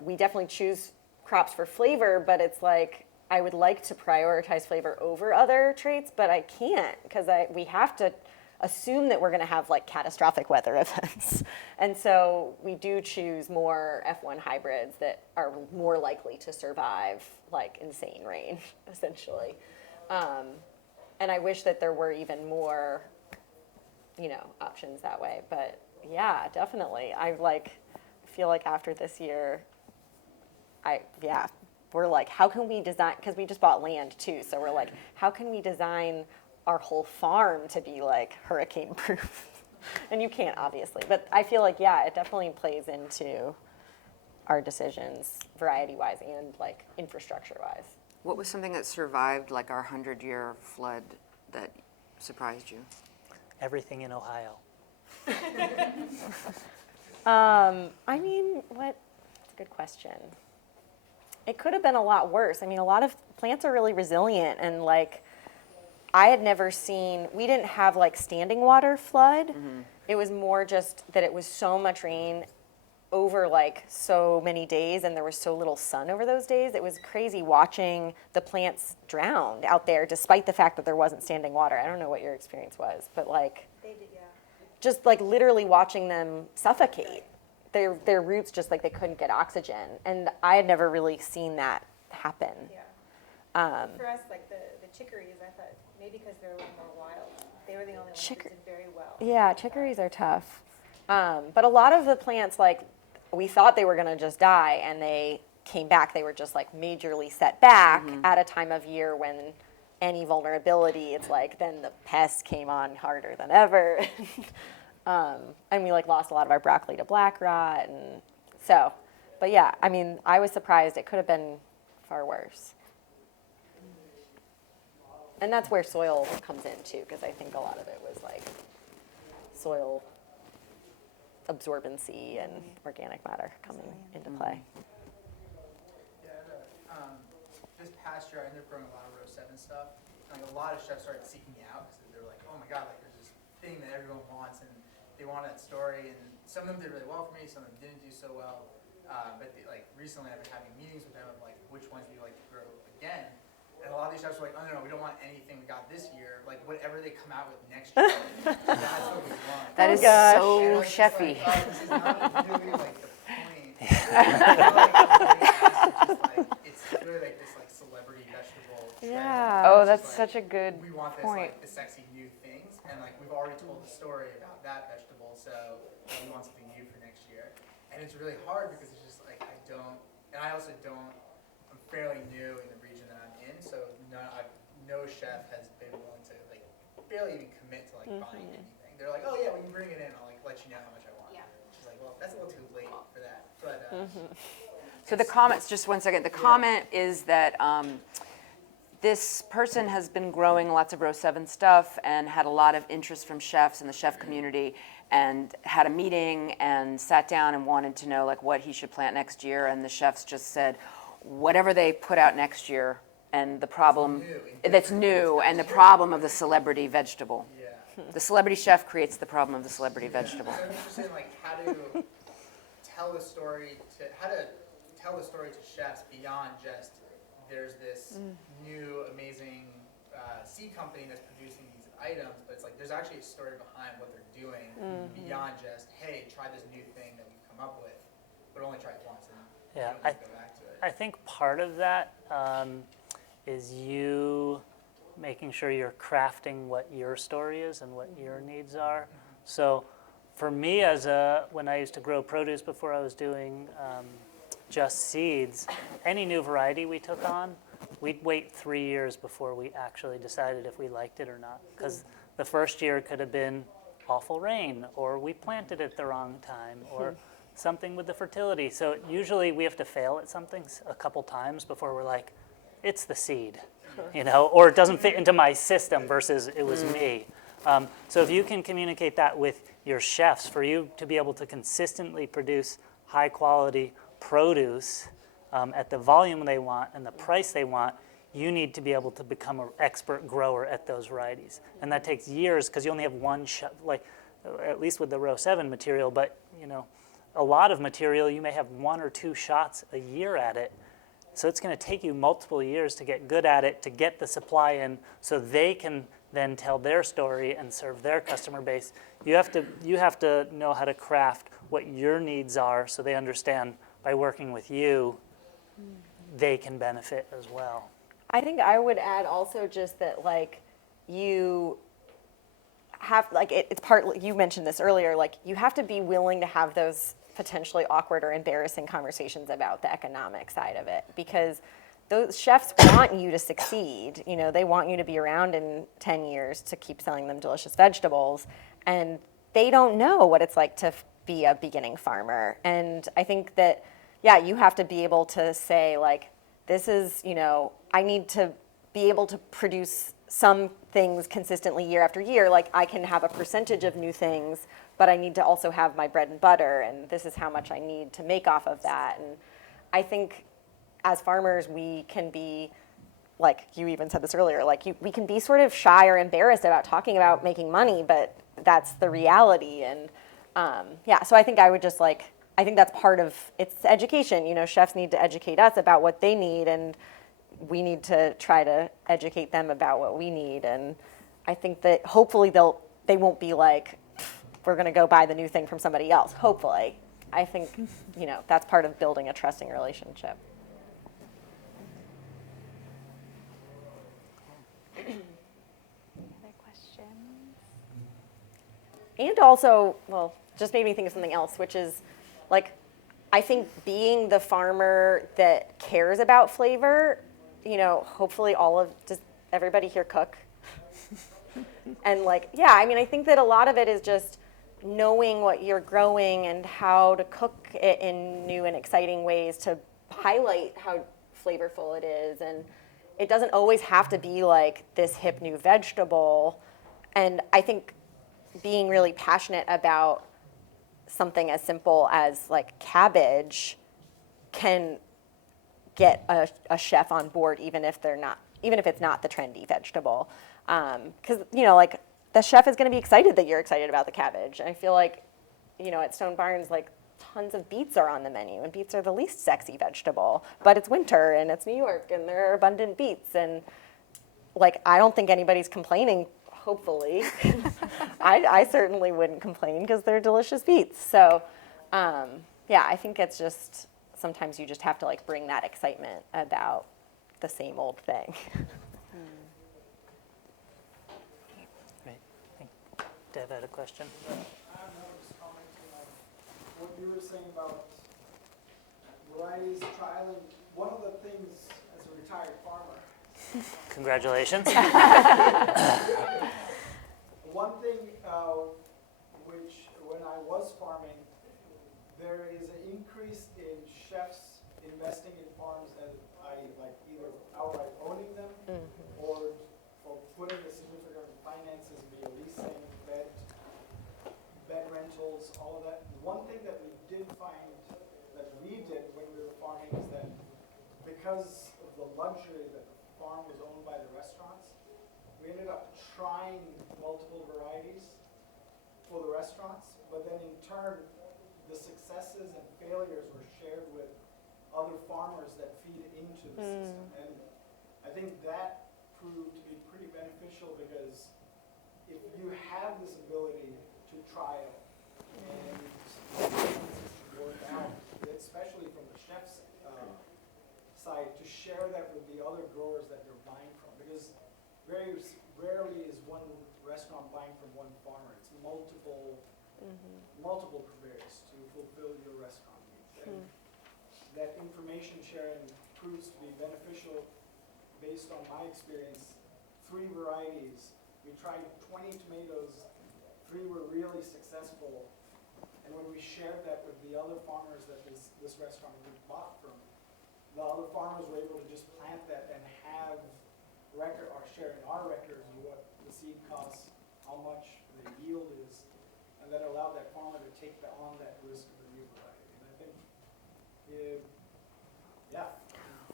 we definitely choose crops for flavor, but it's like I would like to prioritize flavor over other traits, but I can't because we have to assume that we're going to have like catastrophic weather events. And so we do choose more F1 hybrids that are more likely to survive like insane rain, essentially. And I wish that there were even more, options that way. But yeah, definitely. I feel like after this year, we're like, how can we design, because we just bought land too, so we're like, how can we design our whole farm to be like hurricane proof? And you can't, obviously, but I feel like, yeah, it definitely plays into our decisions variety-wise and like infrastructure-wise. What was something that survived like our 100-year flood that surprised you? Everything in Ohio. I mean, that's a good question. It could have been a lot worse. I mean, a lot of plants are really resilient, and like, I had never seen, we didn't have like standing water flood. It was more just that it was so much rain over like so many days, and there was so little sun over those days. It was crazy watching the plants drown out there despite the fact that there wasn't standing water. I don't know what your experience was, but like, They did, yeah. just like literally watching them suffocate. Their roots just like they couldn't get oxygen, and I had never really seen that happen. Yeah. For us, like the chicories, I thought maybe because they're a little more wild, they were the only ones that did very well. Yeah, chicories are tough. But a lot of the plants, like, we thought they were going to just die, and they came back. They were just like majorly set back at a time of year when any vulnerability, it's like then the pests came on harder than ever. And we like lost a lot of our broccoli to black rot, and so, but yeah, I mean, I was surprised. It could have been far worse. And that's where soil comes in too, because I think a lot of it was like soil absorbency and organic matter coming into play. Yeah, this past year I ended up growing a lot of row 7 stuff. Like a lot of chefs started seeking me out because they were like, oh my god, like there's this thing that everyone wants, and they want that story. And some of them did really well for me, some of them didn't do so well. But like recently I've been having meetings with them of like, which ones do you like to grow again? And a lot of these chefs were like, oh no, we don't want anything we got this year. Like whatever they come out with next year, that's what we want. That is gosh. so And I was just chefy. like, oh, this is not really like the point. It's really like this like celebrity vegetable trend. Yeah. Oh, It's that's just, such a good we want this point. like the sexy new things, and like we've already told the story about that vegetable, so we want something new for next year. And it's really hard because it's just like I also don't. I'm fairly new in the region that I'm in, so no chef has been willing to like barely even commit to like buying anything. They're like, oh yeah, when you bring it in, I'll like let you know how much I want. Yeah. She's like, well, that's a little too late for that, but. So the comments, just one second, the comment is that this person has been growing lots of row 7 stuff and had a lot of interest from chefs in the chef community, and had a meeting and sat down and wanted to know like what he should plant next year, and the chefs just said, whatever they put out next year, and the problem that's new, and the problem of the celebrity vegetable. Yeah. The celebrity chef creates the problem of the celebrity vegetable. So I'm interested in like how to tell the story to chefs beyond just there's this new amazing seed company that's producing these items, but it's like there's actually a story behind what they're doing beyond just, hey, try this new thing that we've come up with, but only try it once and you don't have to go back to it. I think part of that is you making sure you're crafting what your story is and what your needs are. So for me, when I used to grow produce before I was doing just seeds, any new variety we took on, we'd wait 3 years before we actually decided if we liked it or not. Because the first year could have been awful rain, or we planted it the wrong time, or something with the fertility. So usually we have to fail at something a couple times before we're like, it's the seed, or it doesn't fit into my system versus it was me. So if you can communicate that with your chefs, for you to be able to consistently produce high quality produce at the volume they want and the price they want, you need to be able to become an expert grower at those varieties. And that takes years because you only have one shot, like at least with the row 7 material, but a lot of material, you may have 1 or 2 shots a year at it. So it's going to take you multiple years to get good at it, to get the supply in so they can then tell their story and serve their customer base. You have to know how to craft what your needs are so they understand by working with you, they can benefit as well. I think I would add also just that like you have, like it's part, you mentioned this earlier, like you have to be willing to have those potentially awkward or embarrassing conversations about the economic side of it, because those chefs want you to succeed. They want you to be around in 10 years to keep selling them delicious vegetables, and they don't know what it's like to be a beginning farmer. And I think that, you have to be able to say like, this is, I need to be able to produce some things consistently year after year. Like I can have a percentage of new things, but I need to also have my bread and butter, and this is how much I need to make off of that. And I think as farmers, we can be, like you even said this earlier, like we can be sort of shy or embarrassed about talking about making money, but that's the reality. And so I think I would just I think that's part of it's education. Chefs need to educate us about what they need, and we need to try to educate them about what we need. And I think that hopefully they won't be like, we're going to go buy the new thing from somebody else. Hopefully. I think, that's part of building a trusting relationship. Other questions? And also, just made me think of something else, which is I think being the farmer that cares about flavor, hopefully does everybody here cook? And I think that a lot of it is just knowing what you're growing and how to cook it in new and exciting ways to highlight how flavorful it is. And it doesn't always have to be like this hip new vegetable. And I think being really passionate about something as simple as like cabbage can get a chef on board, even if it's not the trendy vegetable. Because the chef is going to be excited that you're excited about the cabbage. And I feel like, at Stone Barns, tons of beets are on the menu, and beets are the least sexy vegetable. But it's winter, and it's New York, and there are abundant beets. And I don't think anybody's complaining, hopefully. I certainly wouldn't complain because they're delicious beets. So, I think it's just, sometimes you just have to bring that excitement about the same old thing. Dev had a question. I was just commenting on what you were saying about varieties, trialing. One of the things as a retired farmer. Congratulations. One thing which when I was farming, there is an increase in chefs investing in farms that either outright owning them or putting a significant finances via leasing, bed chemicals, all of that. One thing that we did find that we did when we were farming is that because of the luxury that the farm was owned by the restaurants, we ended up trying multiple varieties for the restaurants, but then in turn, the successes and failures were shared with other farmers that feed into the system. And I think that proved to be pretty beneficial because if you have this ability to trial and work out, especially from the chef's side, to share that with the other growers that you're buying from, because very rarely is one restaurant buying from one farmer. It's multiple purveyors to fulfill your restaurant needs. And that information sharing proves to be beneficial based on my experience. 3 varieties. We tried 20 tomatoes, 3 were really successful. And when we shared that with the other farmers that this restaurant we bought from, the other farmers were able to just plant that and have record, or share in our records what the seed costs, how much the yield is, and that allowed that farmer to take on that risk of a new variety. And I think,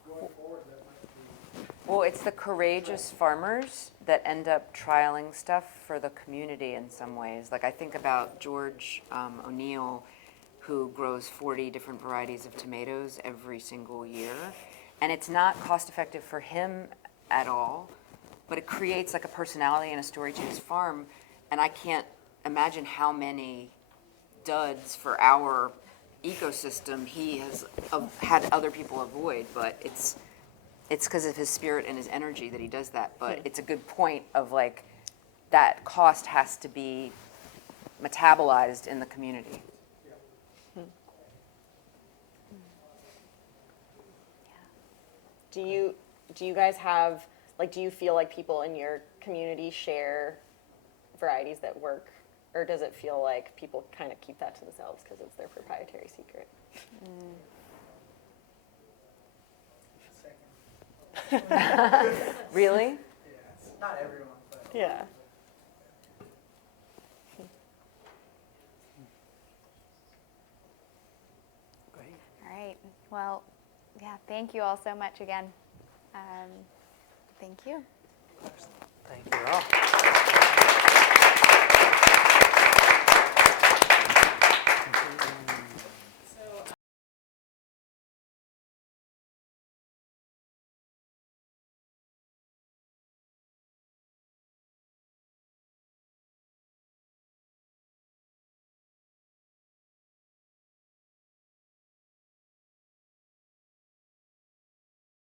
going forward, that might be. Well, it's the courageous farmers that end up trialing stuff for the community in some ways. Like I think about George O'Neill, who grows 40 different varieties of tomatoes every single year. And it's not cost effective for him at all, but it creates like a personality and a story to his farm. And I can't imagine how many duds for our ecosystem he has had other people avoid, but it's because of his spirit and his energy that he does that. But it's a good point of like that cost has to be metabolized in the community. Do you guys have, like, do you feel like people in your community share varieties that work, or does it feel like people kind of keep that to themselves because it's their proprietary secret? Really? Yeah, not everyone, but. Yeah. Great. All right. Well, yeah, thank you all so much again. Thank you. Thank you all.